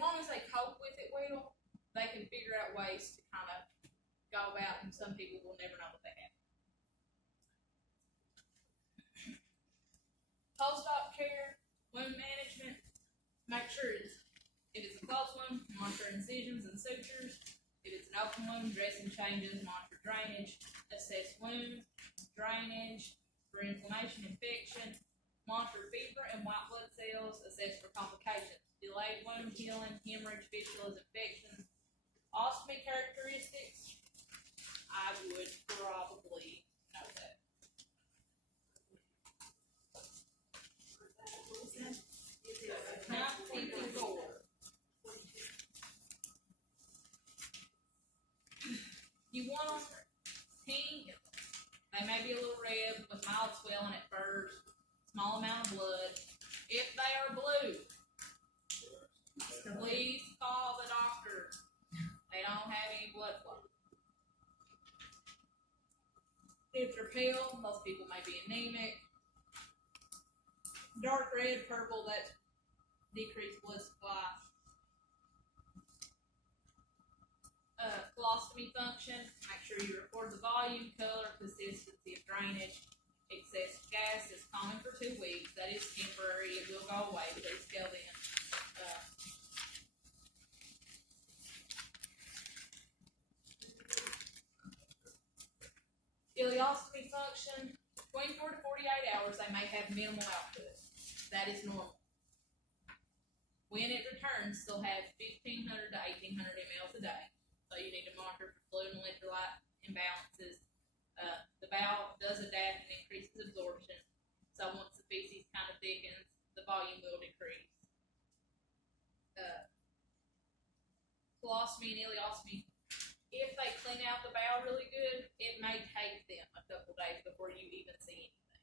long as they cope with it well, they can figure out ways to kind of go about, and some people will never know what they have. Post-op care, wound management, make sure if it's a closed wound, monitor incisions and sutures. If it's an open wound, dressing changes, monitor drainage, assess wound, drainage for inflammation, infection, monitor fever and white blood cells, assess for complications, delayed wound healing, hemorrhage, fistulas, infections. Ostomy characteristics, I would probably know that. 1954. You want them pink. They may be a little red with mild swelling at first, small amount of blood. If they are blue, please call the doctor. They don't have any blood flow. If they're pale, most people may be anemic. Dark red, purple, that's decreased blood supply. Colostomy function, make sure you record the volume, color, consistency of drainage. Excess gas is common for 2 weeks. That is temporary. It will go away. Please tell them. Ileostomy function, 24 to 48 hours, they may have minimal output. That is normal. When it returns, they'll have 1,500 to 1,800 mLs a day. So you need to monitor for fluid and electrolyte imbalances. The bowel does adapt and increases absorption. So once the feces kind of thickens, the volume will decrease. Colostomy and ileostomy, if they clean out the bowel really good, it may take them a couple days before you even see anything.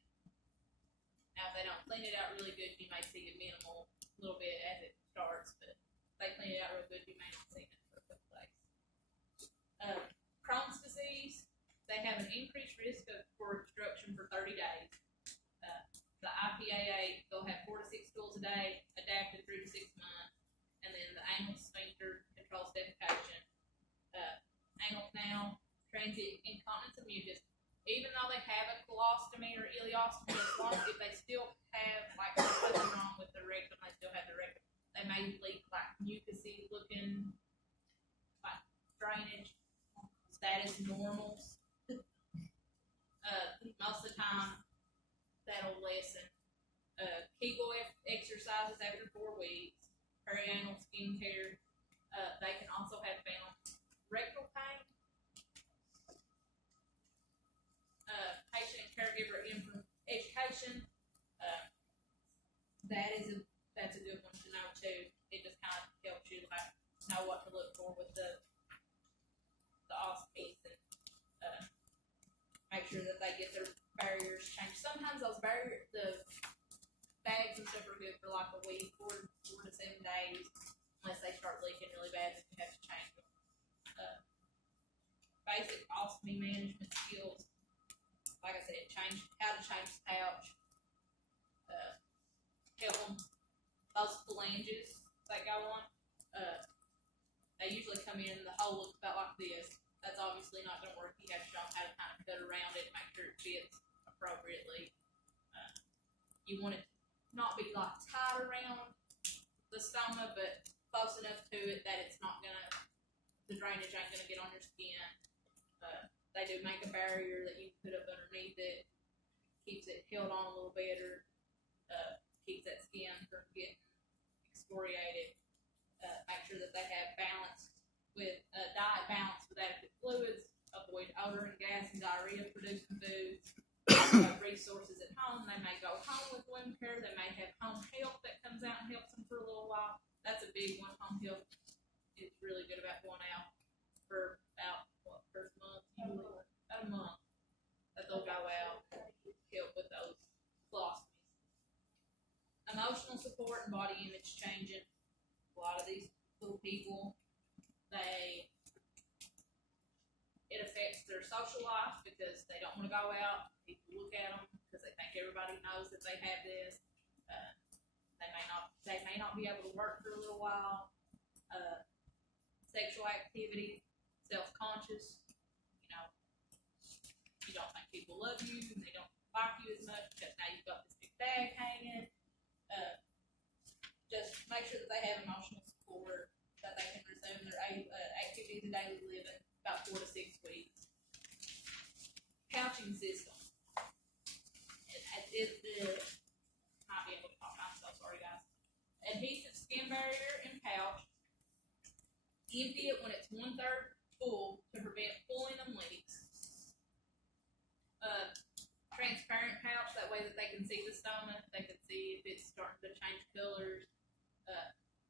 Now, if they don't clean it out really good, you may see a minimal little bit as it starts, but if they clean it out real good, you may not see it for a couple days. Crohn's disease, they have an increased risk for obstruction for 30 days. The IPAA, they'll have 4 to 6 stools a day, adapted 3 to 6 months, and then the anal sphincter controls defecation. Anal canal, transit incontinence and mucus. Even though they have a colostomy or ileostomy, as long as if they still have like something wrong with the rectum, they still have the rectum. They may leak like mucusy looking like drainage. Status normals. Most of the time that'll lessen. Kegel exercises after 4 weeks. Perianal skin care. They can also have found rectal pain. Patient and caregiver education. That's a good one to know too. It just kind of helps you like know what to look for with the ostomies and make sure that they get their barriers changed. Sometimes those the bags and stuff are good for like a week, 4 to 7 days, unless they start leaking really bad, then you have to change them. Basic ostomy management skills, like I said, how to change the pouch, help them, those phalanges that go on, they usually come in the hole of You want it to not be like tight around the stoma, but close enough to it that it's not gonna, the drainage ain't gonna get on your skin. They do make a barrier that you can put up underneath it, keeps it held on a little better, keeps that skin from getting excoriated. Make sure that they have balance with diet balance with adequate fluids, avoid odor and gas and diarrhea producing foods. Resources at home, they may go home with wound care, they may have home health that comes out and helps them for a little while. That's a big one. Home health is really good about going out for about first month, usually about a month that they'll go out and help with those colostomies. Emotional support and body image changing. A lot of these little people, it affects their social life because they don't want to go out. People look at them because they think everybody knows that they have this. They may not be able to work for a little while. Sexual activity, self-conscious. You don't think people love you and they don't like you as much because now you've got this big bag hanging. Just make sure that they have emotional support, that they can resume their activities of daily living about 4 to 6 weeks. Pouching system. Might be able to talk. I'm so sorry, guys. Adhesive skin barrier and pouch. Empty it when it's 1/3 full to prevent pulling and leaks. Transparent pouch, that way that they can see the stoma, they can see if it's starting to change colors.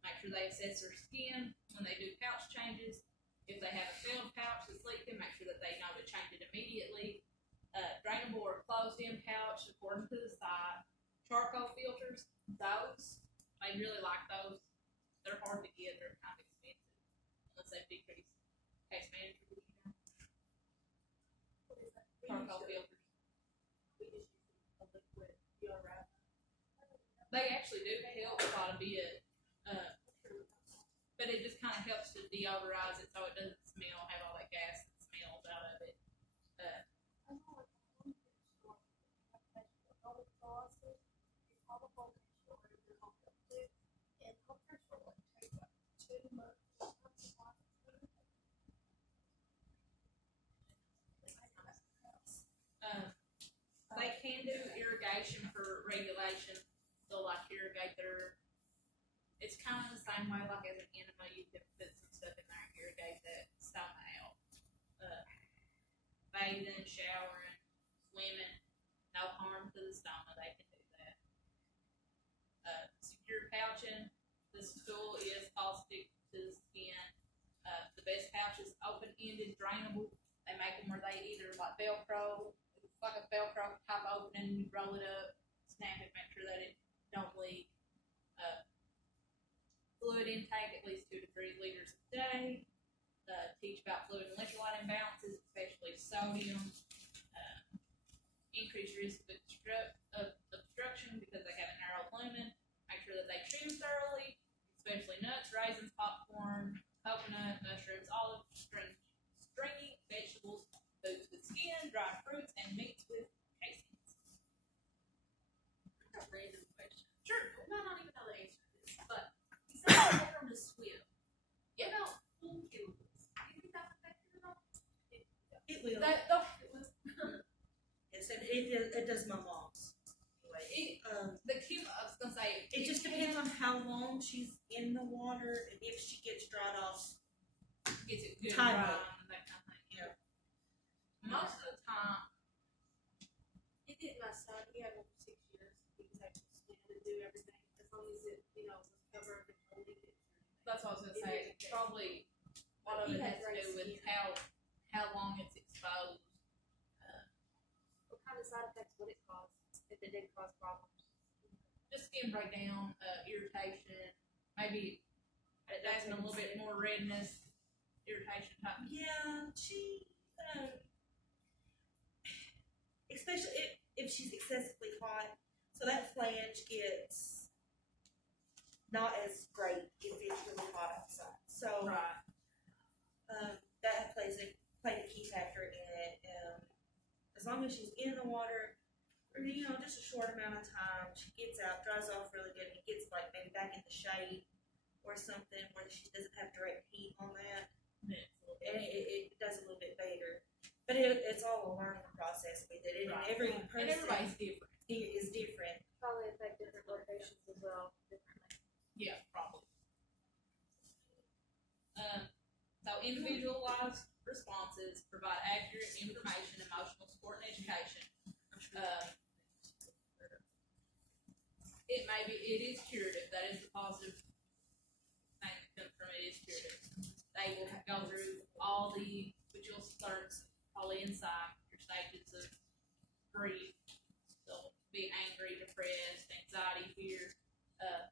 Make sure they assess their skin when they do pouch changes. If they have a filled pouch that's leaking, make sure that they know to change it immediately. Drainable or closed-in pouch according to the site. Charcoal filters, those, I really like those. They're hard to get, they're kind of expensive, unless they decrease case management. Charcoal filters. They actually do help quite a bit, but it just kind of helps to deodorize it so it doesn't smell, have all that gas that smells out of it. They can do irrigation for regulation. They'll like irrigate it's kind of the same way like as an enema, you can put some stuff in there and irrigate that stoma out. Bathing, showering, swimming, no harm to the stoma, they can do that. Secure pouching, this tool is caustic to the skin. The best pouch is open-ended, drainable. They make them where they either like Velcro, it's like a Velcro type opening, you roll it up, snap it, make sure that it don't leak. Fluid intake at least 2 to 3 liters a day. Teach about fluid and electrolyte imbalances, especially sodium. Increased risk of obstruction because they have a narrow lumen. Make sure that they chew thoroughly, especially nuts, raisins, popcorn, coconut, mushrooms, olive, stringy vegetables, foods with skin, dried fruits, and meats with casings. A random question. Sure. I might not even know the answer to this, but you said you want them to swim. You know, pool chemicals. Do you think that's effective at all? It will. It does my mom's. Anyway, I was gonna say it just depends on how long she's in the water and if she gets dried off. Gets it good Time dry it. and that kind of thing. Yeah. Most of the time, It did my son. He had one for 6 years. He was able to swim and do everything as long as it, was covered and only it. that's what I was gonna say. It's probably a lot of He it had has to do great with skin. how long it's exposed. What kind of side effects would it cause if it didn't cause problems? Just skin breakdown, irritation, maybe adding a little bit more redness, irritation type. Yeah, she, especially if she's excessively hot, so that flange gets not as great if it's really hot outside. So Right. that played a key factor in it. As long as she's in the water, or, just a short amount of time, she gets out, dries off really good, and gets like maybe back in the shade or something where she doesn't have direct heat on that, and it does a little bit better. But it's all a learning process with it, and Right. every And person everybody's different. is different. Probably affect different locations as well, differently. Yeah, probably. So individualized responses provide accurate information, emotional support, and education. It is curative. That is the positive thing that comes from it. Is curative. They will go through all the, which you'll start probably inside your stages of grief. They'll be angry, depressed, anxiety, fear.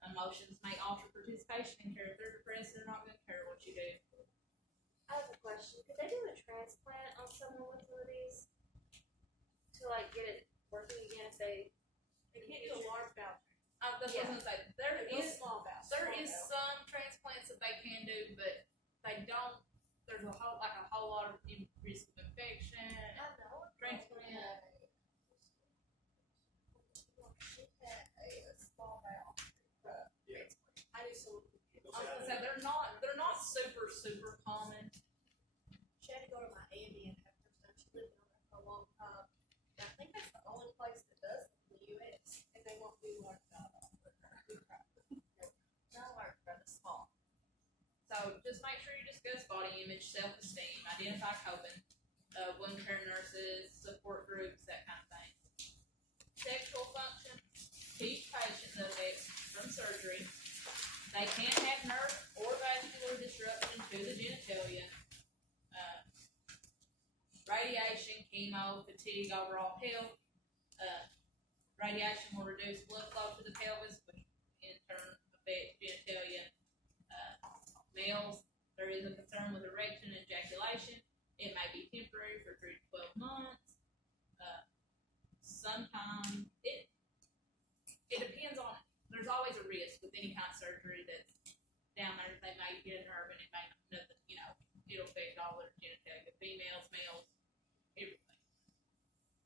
Emotions may alter participation in care. If they're depressed, they're not going to care what you do. I have a question. Could they do a transplant on someone with one of these to like get it working again if they? They can't do a large bowel. That's what I was going to say. There is small bowel. There is some transplants that they can do, but they don't. There's a whole lot of risk of infection. I know. Transplant. She had a small bowel. I knew someone. I was gonna say they're not super common. She had to go to Miami and have her son. She lived on there for a long time. And I think that's the only place that does it in the U.S. And they won't do large bowel. Not large, but small. So just make sure you discuss body image, self-esteem, identify coping, wound care nurses, support groups, that kind of thing. Sexual function, each patient that affects from surgery. They can have nerve or vascular disruption to the genitalia. Radiation, chemo, fatigue, overall health. Radiation will reduce blood flow to the pelvis, which in turn affects genitalia. Males, there is a concern with erection and ejaculation. It may be temporary for 3 to 12 months. Sometimes it depends on. There's always a risk with any kind of surgery that's down there. They may get a nerve and it may nothing. It'll affect all their genitalia. Females, males, everything.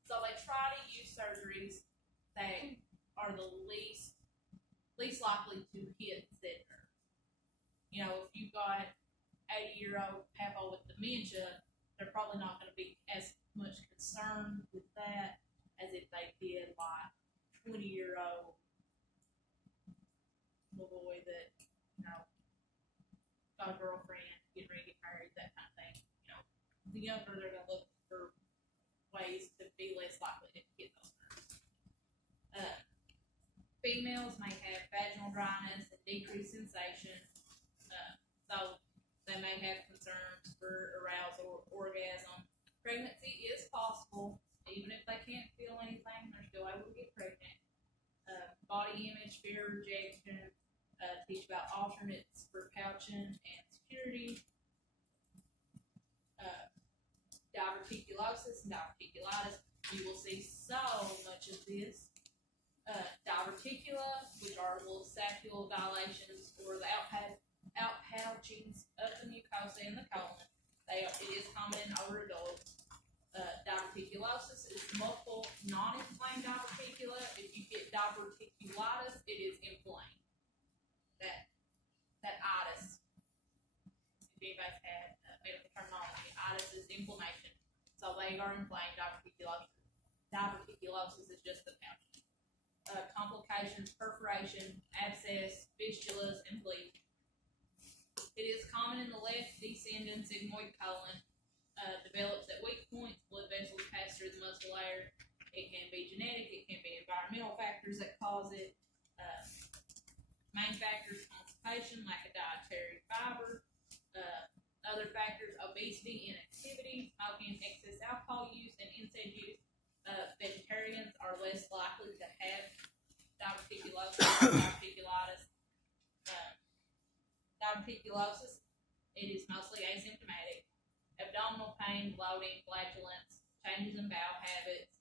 So they try to use surgeries that are the least likely to hit said nerve. If you've got 80-year-old papa with dementia, they're probably not going to be as much concerned with that as if they did like 20-year-old little boy that got a girlfriend, getting ready to get married, that kind of thing. The younger they're going to look for ways to be less likely to hit those nerves. Females may have vaginal dryness and decreased sensation. So they may have concerns for arousal or orgasm. Pregnancy is possible, even if they can't feel anything, they're still able to get pregnant. Body image, fear, rejection, teach about alternates for pouching and security. Diverticulosis and diverticulitis. You will see so much of this. Diverticula, which are little sacral dilations or the outpouchings of the mucosa in the colon. It is common in older adults. Diverticulosis is multiple non-inflamed diverticula. If you get diverticulitis, it is inflamed. That itis. If anybody's had medical terminology, itis is inflammation. So they are inflamed. Diverticulosis is just the pouching. Complications, perforation, abscess, fistulas, and bleeding. It is common in the left descending sigmoid colon. Develops at weak points, blood vessels pass through the muscle layer. It can be genetic, it can be environmental factors that cause it. Main factors, constipation, lack of dietary fiber. Other factors, obesity, inactivity, smoking, excess alcohol use, and NSAID use. Vegetarians are less likely to have diverticulosis or diverticulitis. Diverticulosis, it is mostly asymptomatic. Abdominal pain, bloating, flatulence, changes in bowel habits.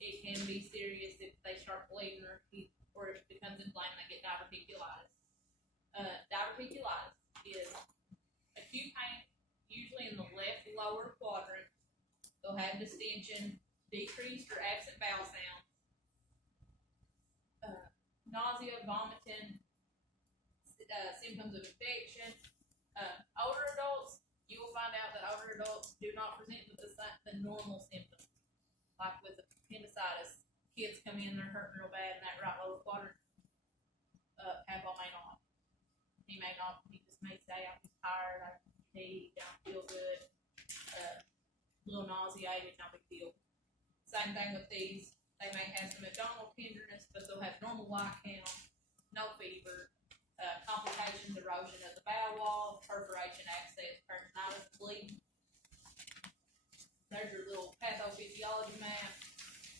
It can be serious if they start bleeding or if it becomes inflamed, they get diverticulitis. Diverticulitis is acute pain, usually in the left lower quadrant. They'll have distension, decreased or absent bowel sounds, nausea, vomiting, symptoms of infection. Older adults, you will find out that older adults do not present with the normal symptoms, like with appendicitis. Kids come in, they're hurting real bad in that right lower quadrant. Papa may not. He may not. He just may say, "I'm just tired. I don't feel good. Little nauseated, no big deal." Same thing with these. They may have some abdominal tenderness, but they'll have normal white count, no fever, complications, erosion of the bowel wall, perforation, abscess, peritonitis, bleeding. There's your little pathophysiology map.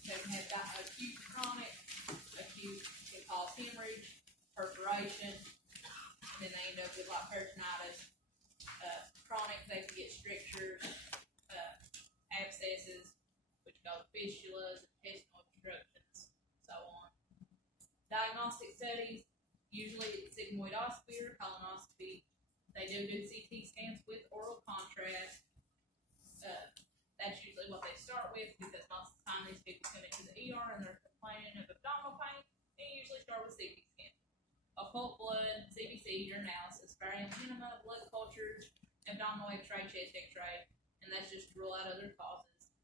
They can have acute, chronic. Acute can cause hemorrhage, perforation, and then they end up with like peritonitis. Chronic, they can get strictures, abscesses, which cause fistulas, intestinal obstructions, so on. Diagnostic studies, usually it's sigmoidoscopy or colonoscopy. They do CT scans with oral contrast. That's usually what they start with, because most of the time these people come into the ER and they're complaining of abdominal pain. They usually start with CT scan. Occult blood, CBC, urinalysis, barium enema, blood cultures, abdominal X-ray, chest X-ray, and that's just to rule out other causes.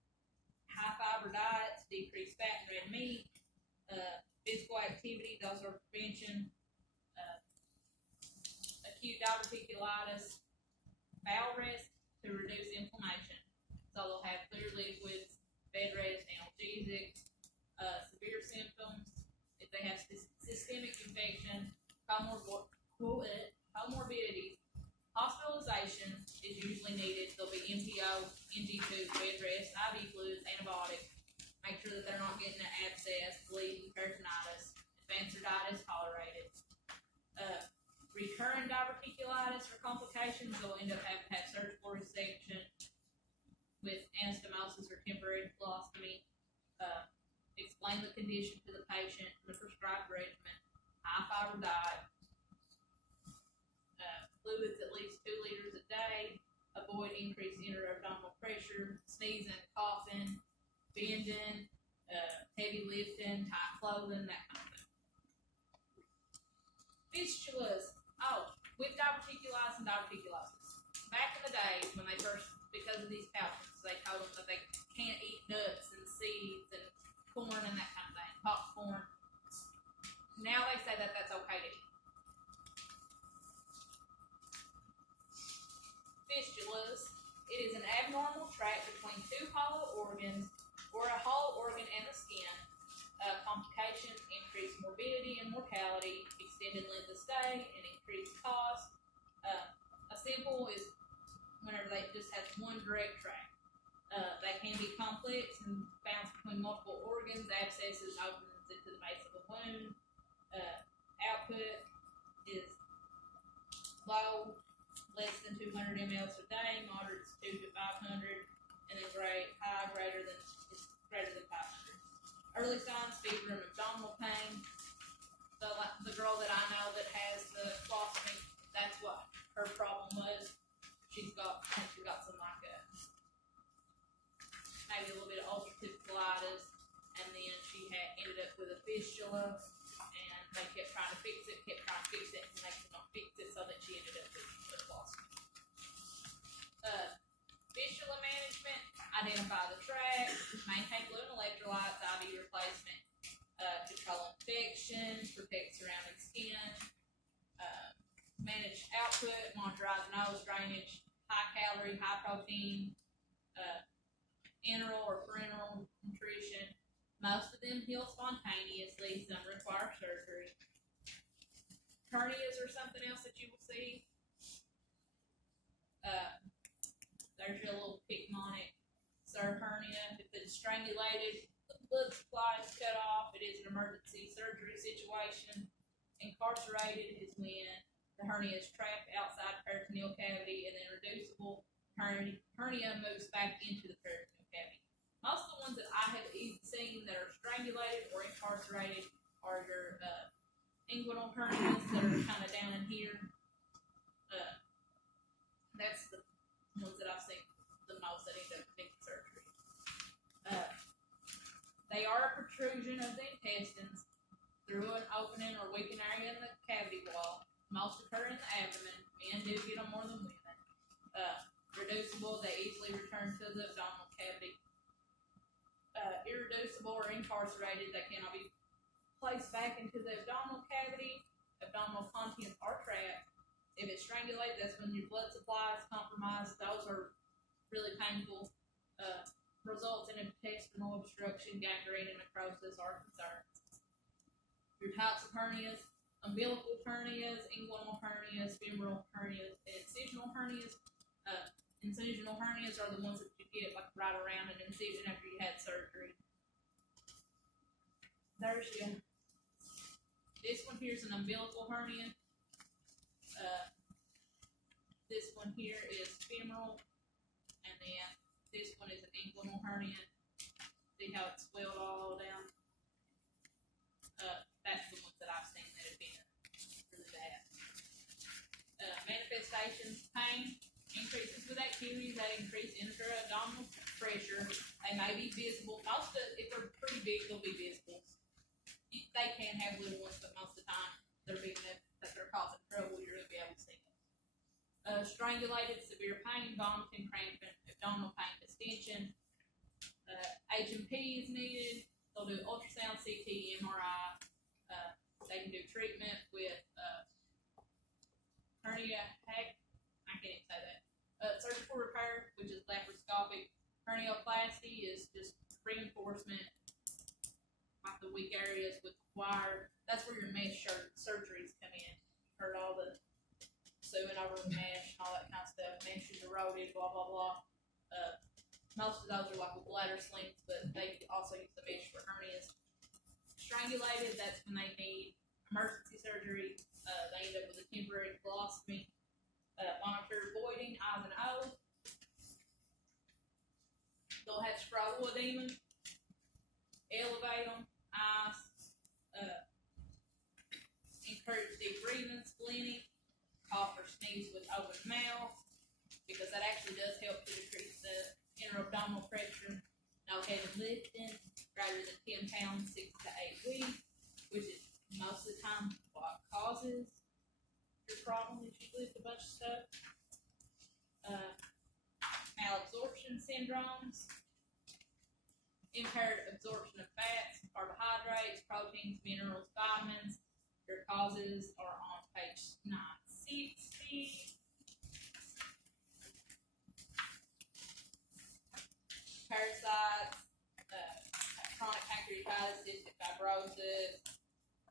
High fiber diets, decreased fat and red meat, physical activity, those are prevention. Acute diverticulitis, bowel rest to reduce inflammation. So they'll have clear liquids, bed rest, analgesics, severe symptoms. If they have systemic infection, comorbidities, hospitalization is usually needed. There'll be NPO, NG2, bed rest, IV fluids, antibiotics. Make sure that they're not getting an abscess, bleeding, peritonitis. Advanced diet is tolerated. Recurrent diverticulitis or complications, they'll end up having to have surgical resection with anastomosis or temporary colostomy. Explain the condition to the patient, the prescribed regimen, high fiber diet, fluids at least 2 liters a day, avoid increased intra-abdominal pressure, sneezing, coughing, bending, heavy lifting, tight clothing, that kind of thing. Fistulas. With diverticulitis and diverticulosis. Back in the days when they first, because of these pathogens, they told them that they can't eat nuts and seeds and corn and that kind of thing, popcorn. Now they say that that's okay to eat. Fistulas. It is an abnormal tract between two hollow organs or a hollow organ and the skin. Complications, increased morbidity and mortality, extended length of stay, and increased cost. A simple is whenever they just have one direct tract. They can be complex and bounce between multiple organs. Abscesses opens into the base of the wound. Output is low, less than 200 mL a day, moderate is 2 to 500, and then high, greater than 500. Early signs, fever and abdominal pain. The girl that I know that has the colostomy, that's what her problem was. She got some like maybe a little bit of ulcerative colitis, and then she ended up with a fistula, and they kept trying to fix it, and they could not fix it, so that she ended up with a colostomy. Fistula management, identify the tract, maintain fluid and electrolytes, IV replacement, control infections, protect surrounding skin, manage output, monitor eyes and nose drainage, high calorie, high protein, enteral or parenteral nutrition. Most of them heal spontaneously, some require surgery. Hernias are something else that you will see. There's your little pykmonic hernia. If it's strangulated, the blood supply is cut off, it is an emergency surgery situation. Incarcerated is when the hernia is trapped outside the peritoneal cavity, and then reducible hernia moves back into the peritoneal cavity. Most of the ones that I have seen that are strangulated or incarcerated are your inguinal hernias that are kind of down in here. That's the ones that I've seen the most that end up needing surgery. protrusion of the intestines through an opening or weakened area in the cavity wall. Most occur in the abdomen. Men do get them more than women. Reducible, they easily return to the abdominal cavity. Irreducible or incarcerated, they cannot be placed back into the abdominal cavity. Abdominal contents are trapped. If it's strangulated, that's when your blood supply is compromised. Those are really painful. Results in intestinal obstruction, gangrene, and necrosis are concerns. Your types of hernias: umbilical hernias, inguinal hernias, femoral hernias, and incisional hernias. Incisional hernias are the ones that you get like right around an incision after you had surgery. There's your. This one here is an umbilical hernia. This one here is femoral, and then this one is an inguinal hernia. See how it's swelled all down? That's the ones that I've seen that have been really bad. Manifestations: pain increases with activities that increase intra-abdominal pressure. They may be visible. Most of, if they're pretty big, they'll be visible. They can have little ones, but most of the time they're big enough that they're causing trouble. You're gonna be able to see them. Strangulated, severe pain, vomiting, cramping, abdominal pain, distension. H&P is needed. They'll do ultrasound, CT, MRI. They can do treatment with hernia hack. I can't even say that. Surgical repair, which is laparoscopic. Hernioplasty is just reinforcement, like the weak areas with wire. That's where your mesh surgeries come in. Heard all the sewing over the mesh and all that kind of stuff. Mesh is eroded, blah, blah, blah. Most of those are like with bladder slings, but they also use the mesh for hernias. Strangulated, that's when they need emergency surgery. They end up with a temporary colostomy. Monitor voiding, I's and O's. They'll have scrotal edema. Elevate them, eyes. Encourage deep breathing, splitting, cough or sneeze with open mouth, because that actually does help to decrease the intra-abdominal pressure. No heavy lifting, greater than 10 pounds, 6 to 8 weeks, which is most of the time what causes your problem if you lift a bunch of stuff. Malabsorption syndromes, impaired absorption of fats, carbohydrates, proteins, minerals, vitamins. Your causes are on page 960. Parasites, chronic pancreatitis, cystic fibrosis,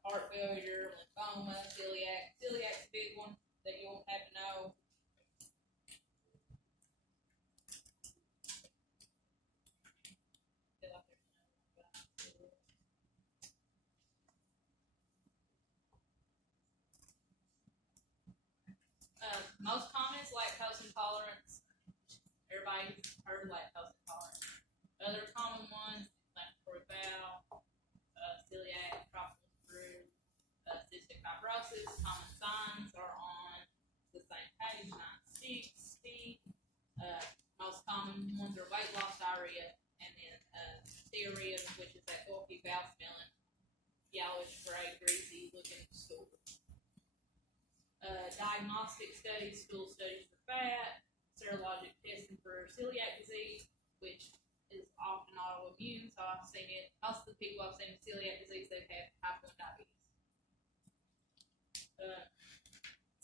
heart failure, lymphoma, celiac. Celiac's a big one that you'll have to know. Most common is lactose intolerance. Everybody's heard of lactose intolerance. Other common ones, inflammatory bowel, celiac, tropical screw, cystic fibrosis. Common signs are on the same page, 960. Most common ones are weight loss, diarrhea, and then diarrhea, which is that bulky bowel smelling, yellowish, gray, greasy looking stool. Diagnostic studies, stool studies for fat, serologic testing for celiac disease, which is often autoimmune, so I've seen it. Most of the people I've seen with celiac disease, they've had type 1 diabetes.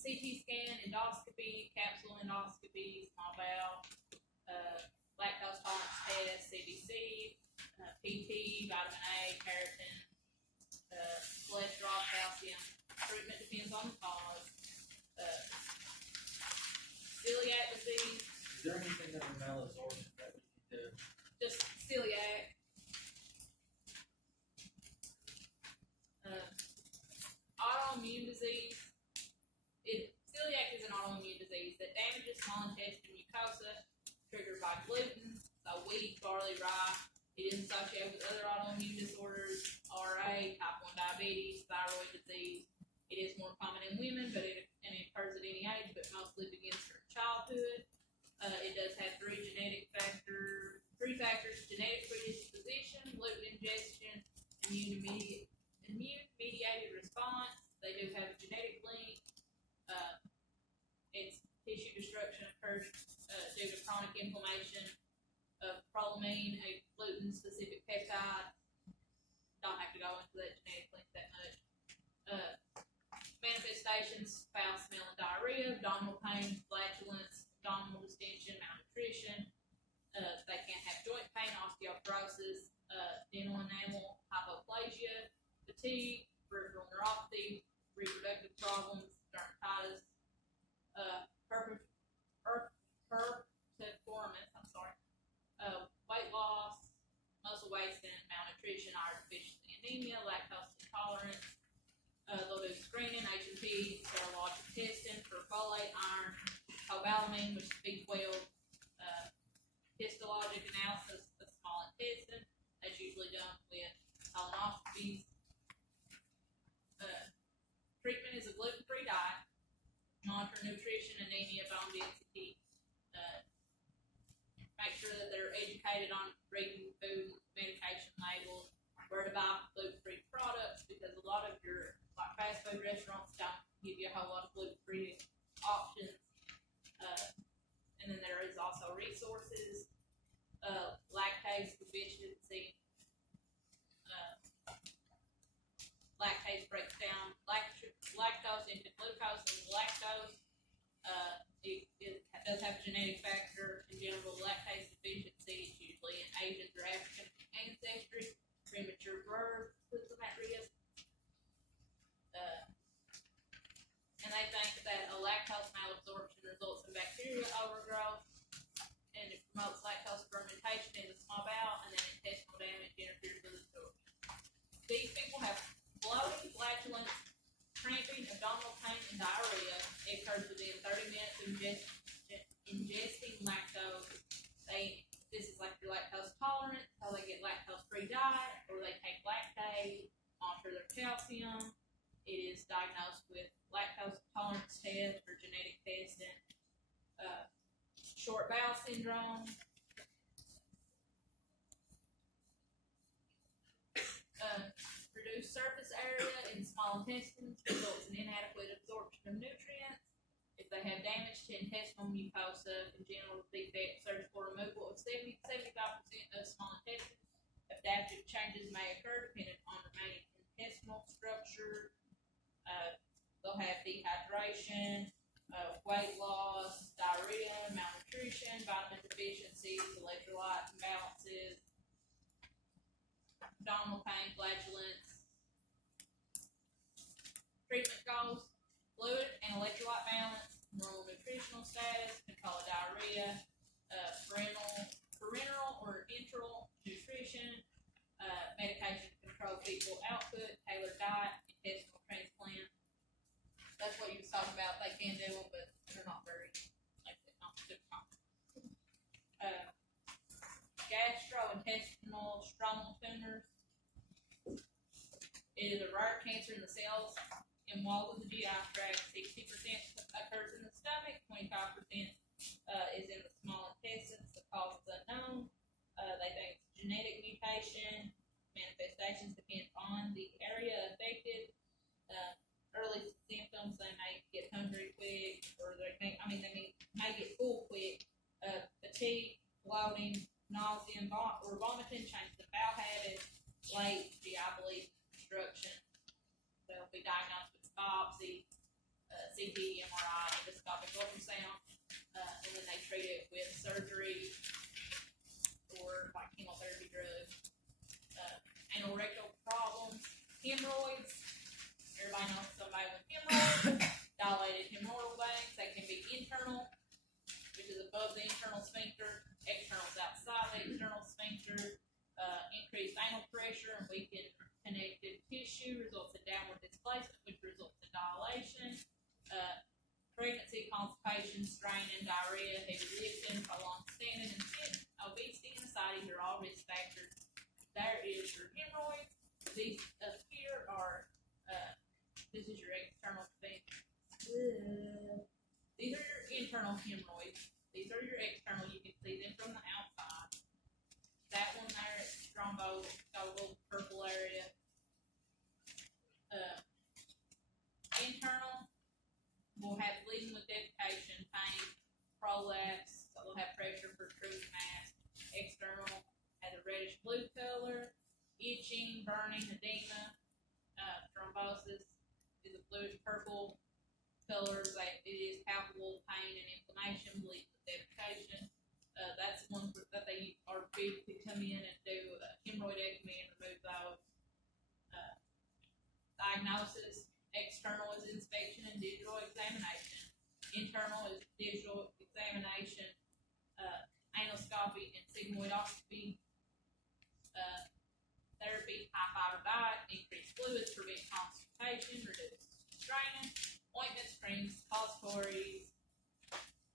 CT scan, endoscopy, capsule endoscopy, small bowel, lactose tolerance test, CBC, PT, vitamin A, keratin, cholesterol, calcium. Treatment depends on the cause. Celiac disease. Is there anything under malabsorption that we can do? Just celiac. Autoimmune disease. Celiac is an autoimmune disease that damages small intestine mucosa, triggered by gluten, so wheat, barley, rye. It is associated with other autoimmune disorders, RA, type 1 diabetes, thyroid disease. It is more common in women, but it occurs at any age, but mostly begins from childhood. It does have three factors: genetic predisposition, gluten ingestion, immune mediated response. They do have a genetic link. Its tissue destruction occurs due to chronic inflammation of prolamine, a gluten-specific peptide. Don't have to go into that genetic link that much. Manifestations: foul smell and diarrhea, abdominal pain, flatulence, abdominal distension, malnutrition. They can have joint pain, osteoporosis, dental enamel, hypoplasia, fatigue, peripheral neuropathy, reproductive problems, dermatitis, herpetiformis, weight loss, muscle wasting, malnutrition, iron deficiency, anemia, lactose intolerance. They'll do screening, H&P, serologic testing for folate, iron, cobalamin, which is B12, histologic analysis of small intestine. That's usually done with colonoscopies. Treatment is a gluten-free diet. Monitor nutrition, anemia, bone density. Make sure that they're educated on reading food medication labels, where to buy gluten-free products, because a lot of your fast food restaurants don't give you a whole lot of gluten-free options. And then there is also resources, lactase deficiency. Lactase breaks down lactose into glucose and lactose. It does have a genetic factor. In general, lactase deficiency is usually in Asians or African ancestry. Premature birth puts them at risk. And they think that a lactose malabsorption results in bacterial overgrowth, and it promotes lactose fermentation in the small bowel, and then intestinal damage interferes with absorption. These people have bloating, flatulence, cramping, abdominal pain, and diarrhea. It occurs within 30 minutes of ingesting lactose. This is like your lactose tolerant, how they get lactose-free diet, or they take lactate, monitor their calcium. It is diagnosed with lactose tolerance test or genetic testing. Short bowel syndrome. Reduced surface area in small intestines results in inadequate absorption of nutrients. If they have damage to intestinal mucosa, congenital defect, surgical removal of 75% of small intestines. Adaptive changes may occur depending on remaining intestinal structure. They'll have dehydration, weight loss, diarrhea, malnutrition, vitamin deficiencies, electrolyte imbalances, abdominal pain, flatulence. Treatment goals: fluid and electrolyte balance, normal nutritional status, control of diarrhea, parenteral or enteral nutrition, medication to control fecal output, tailored diet, intestinal transplant. That's what you was talking about. They can do them, but they're not very, not super common. Gastrointestinal stromal tumors. It is a rare cancer in the cells and wall of the GI tract. 60% occurs in the stomach, 25% is in the small intestines. The cause is unknown. They think it's genetic mutation. Manifestations depend on the area affected. Early symptoms: they may get hungry quick, or they may get full quick. Fatigue, bloating, nausea, or vomiting. Change the bowel habits. Late GI bleed, obstruction. They'll be diagnosed with biopsy, CT, MRI, endoscopic ultrasound, and then they treat it with surgery or like chemotherapy drugs. Anorectal problems, hemorrhoids. Everybody knows somebody with hemorrhoids. Dilated hemorrhoidal veins. They can be internal, which is above the internal sphincter. External is outside the external sphincter. Increased anal pressure and weakened connective tissue results in downward displacement, which results in dilation. Pregnancy, constipation, straining, diarrhea, heavy lifting, prolonged standing, and obesity and ascites are all risk factors. There is your hemorrhoids. These up here are, this is your external sphincter. These are your internal hemorrhoids. These are your external. You can see them from the outside. That one there is thrombotic purple area. itching, burning, edema, thrombosis is a bluish purple color, that it is palpable pain and inflammation, bleeding with defecation. That's the ones that they are big to come in and do hemorrhoidectomy and remove those. Diagnosis, external is inspection and digital examination. Internal is digital examination, anoscopy and sigmoidoscopy. Therapy, high fiber diet, increase fluids, prevent constipation, reduce drainage, ointments, creams, suppositories,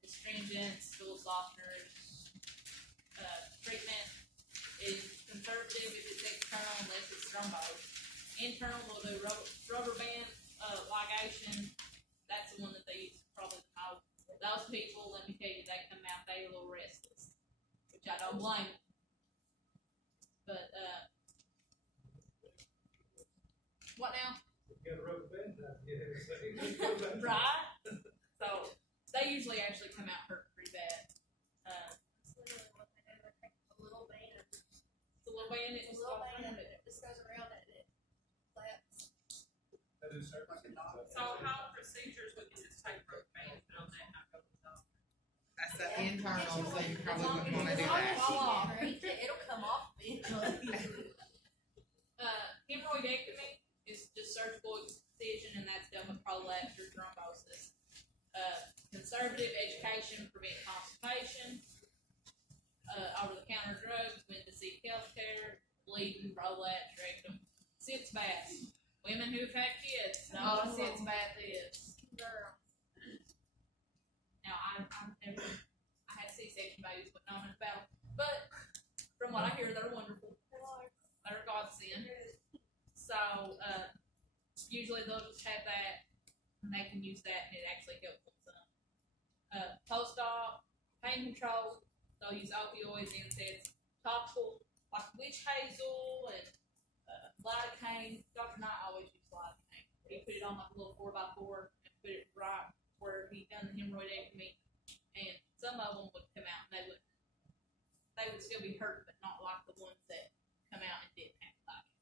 astringents, stool softeners. Treatment is conservative if it's external unless it's thrombosed. Internal will do rubber band ligation. That's the one that they use probably the most. Those people, let me tell you, they come out, they a little restless, which I don't blame them. But, what now? Got a rubber band out here. Right? So, they usually actually come out hurt pretty bad. That's literally what they do. They take a little band, It's a little band, it a just little goes band, around and it. it just goes around it, and it flaps. That is certainly. So how procedures, we can just take rubber bands and on that, not go with those. That's the internal, so you probably As long wouldn't wanna as do long that. as she can reach it, it'll come off eventually. Hemorrhoidectomy is just surgical excision, and that's done with prolapse or thrombosis. Conservative education, prevent constipation. Over-the-counter drugs, went to seek health care, bleeding, prolapse, rectum. Sitz baths. Women who've had kids know what a sitz bath is. Girl. Now, I had C-section babies, but not enough about them. But from what I hear, they're wonderful. They're godsend. So, usually they'll just have that, and they can use that, and it actually helps them some. Post-op, pain control, they'll use opioids, NSAIDs, topical, like witch hazel and lidocaine. Dr. Knight always used lidocaine. He put it on like a little 4x4 and put it right where he done the hemorrhoidectomy, and some of them would come out and they would still be hurt, but not like the ones that come out and didn't have lidocaine.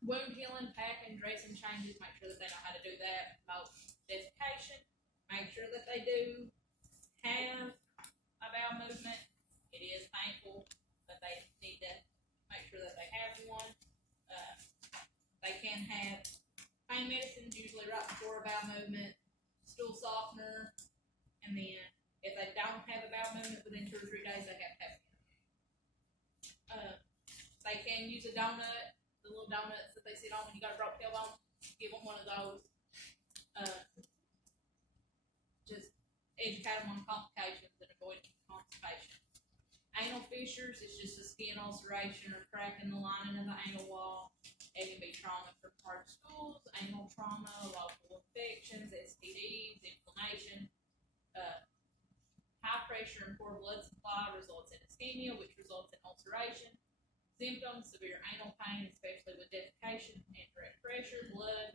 Wound healing, packing, dressing changes, make sure that they know how to do that. Promote desiccation, make sure that they do have a bowel movement. It is painful, but they need to make sure that they have one. They can have pain medicines usually right before a bowel movement, stool softener, and then if they don't have a bowel movement within 2 or 3 days, they have to have it. They can use a donut, the little donuts that they sit on when you got a broke tailbone. Give them one of those. Just educate them on complications and avoid constipation. Anal fissures is just a skin ulceration or crack in the lining of the anal wall. It can be trauma from hard stools, anal trauma, local infections, STDs, inflammation. High pressure and poor blood supply results in ischemia, which results in ulceration. Symptoms, severe anal pain, especially with defecation and direct pressure, blood,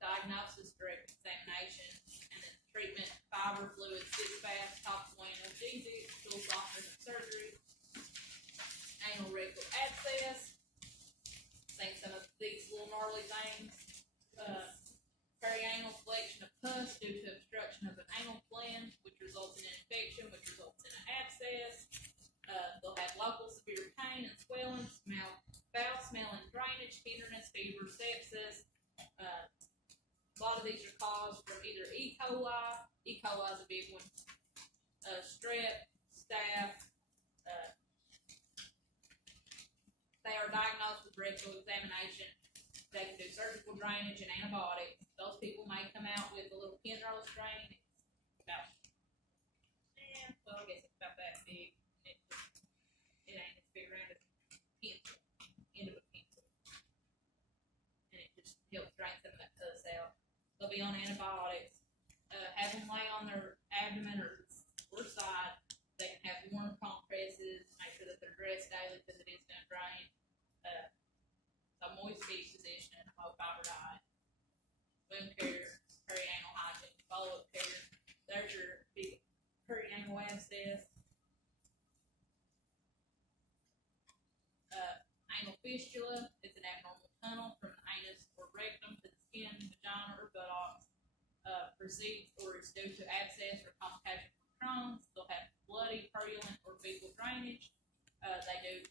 diagnosis, direct examination, and then treatment, fiber, fluid, sitz baths, topical analgesics, stool softeners, and surgery. Anal rectal abscess, seen some of these little gnarly things. Perianal collection of pus due to obstruction of an anal gland, which results in an infection, which results in an abscess. They'll have local severe pain and swelling, foul smell and drainage, tenderness, fever, sepsis. A lot of these are caused from either E. coli. E. coli is a big one. Strep, staph. They are diagnosed with rectal examination. They can do surgical drainage and antibiotics. Those people may come out with a little Penrose drain. It's about, well, I guess it's about that big. It ain't as big around as a pencil, end of a pencil. And it just helps drain some of that pus out. They'll be on antibiotics. Have them lay on their abdomen or side. They can have warm compresses. Make sure that they're dressed daily because it is going to drain. A moist feed position, low fiber diet, wound care, perianal hygiene, follow-up care. There's your big perianal abscess. fistula. It's an abnormal tunnel from the anus or rectum to the skin, vagina, or buttocks. Proceeds or is due to abscess or complication from Crohn's. They'll have bloody, purulent, or fecal drainage. They do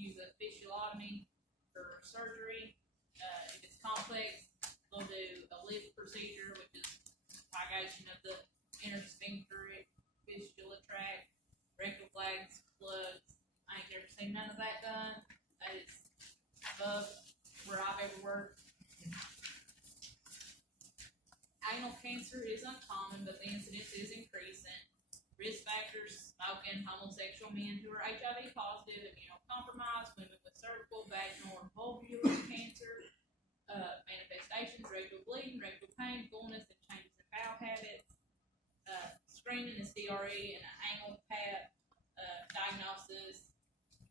use a fistulotomy for surgery. If it's complex, they'll do a lift procedure, which is ligation of the intersphincteric fistula tract, rectal flags, plugs. I ain't never seen none of that done. That is above where I've ever worked. Anal cancer is uncommon, but the incidence is increasing. Risk factors: smoking, homosexual men who are HIV positive, immunocompromised, women with cervical, vaginal, or vulvar cancer. Manifestations: rectal bleeding, rectal pain, fullness, and changes in bowel habits. Screening is DRE and an anal pap. Diagnosis: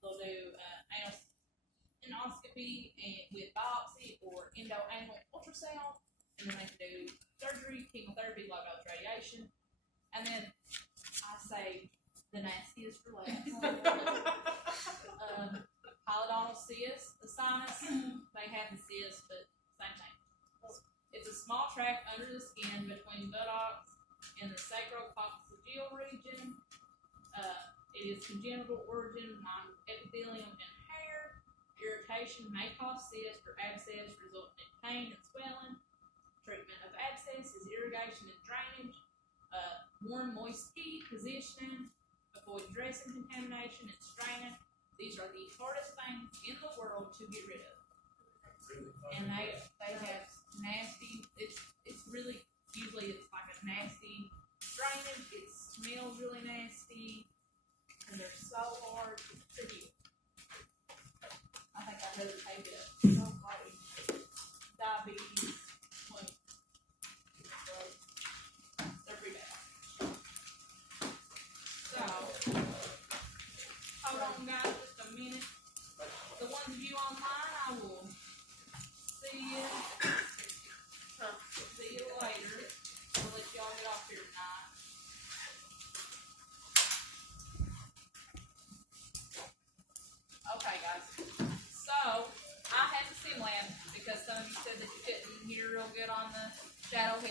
they'll do anal endoscopy and with biopsy or endoanal ultrasound, and then they can do surgery, chemotherapy, low dose radiation, and then I say the nastiest for last. Polyodontal cyst, the sinus, they have the cyst, but same thing. It's a small tract under the skin between buttocks and the sacrophalangeal region. It is congenital origin, non-epithelium and hair. Irritation may cause cyst or abscess, resulting in pain and swelling. Treatment of abscess is irrigation and drainage. Warm, moist heat, positioning, avoid dressing contamination, and straining. These are the hardest things in the world to get rid of. And they have nasty, it's really, usually it's like a nasty drainage, it smells really nasty, and they're so hard to heal. I think I'd rather take it so hard. Diabetes, they're pretty bad. So, hold on guys, just a minute. The ones of you online, I will see you later. We'll let y'all get off here tonight. Okay guys, so I had the sim lab because some of you said that you couldn't hear real good on the Shadow Hill.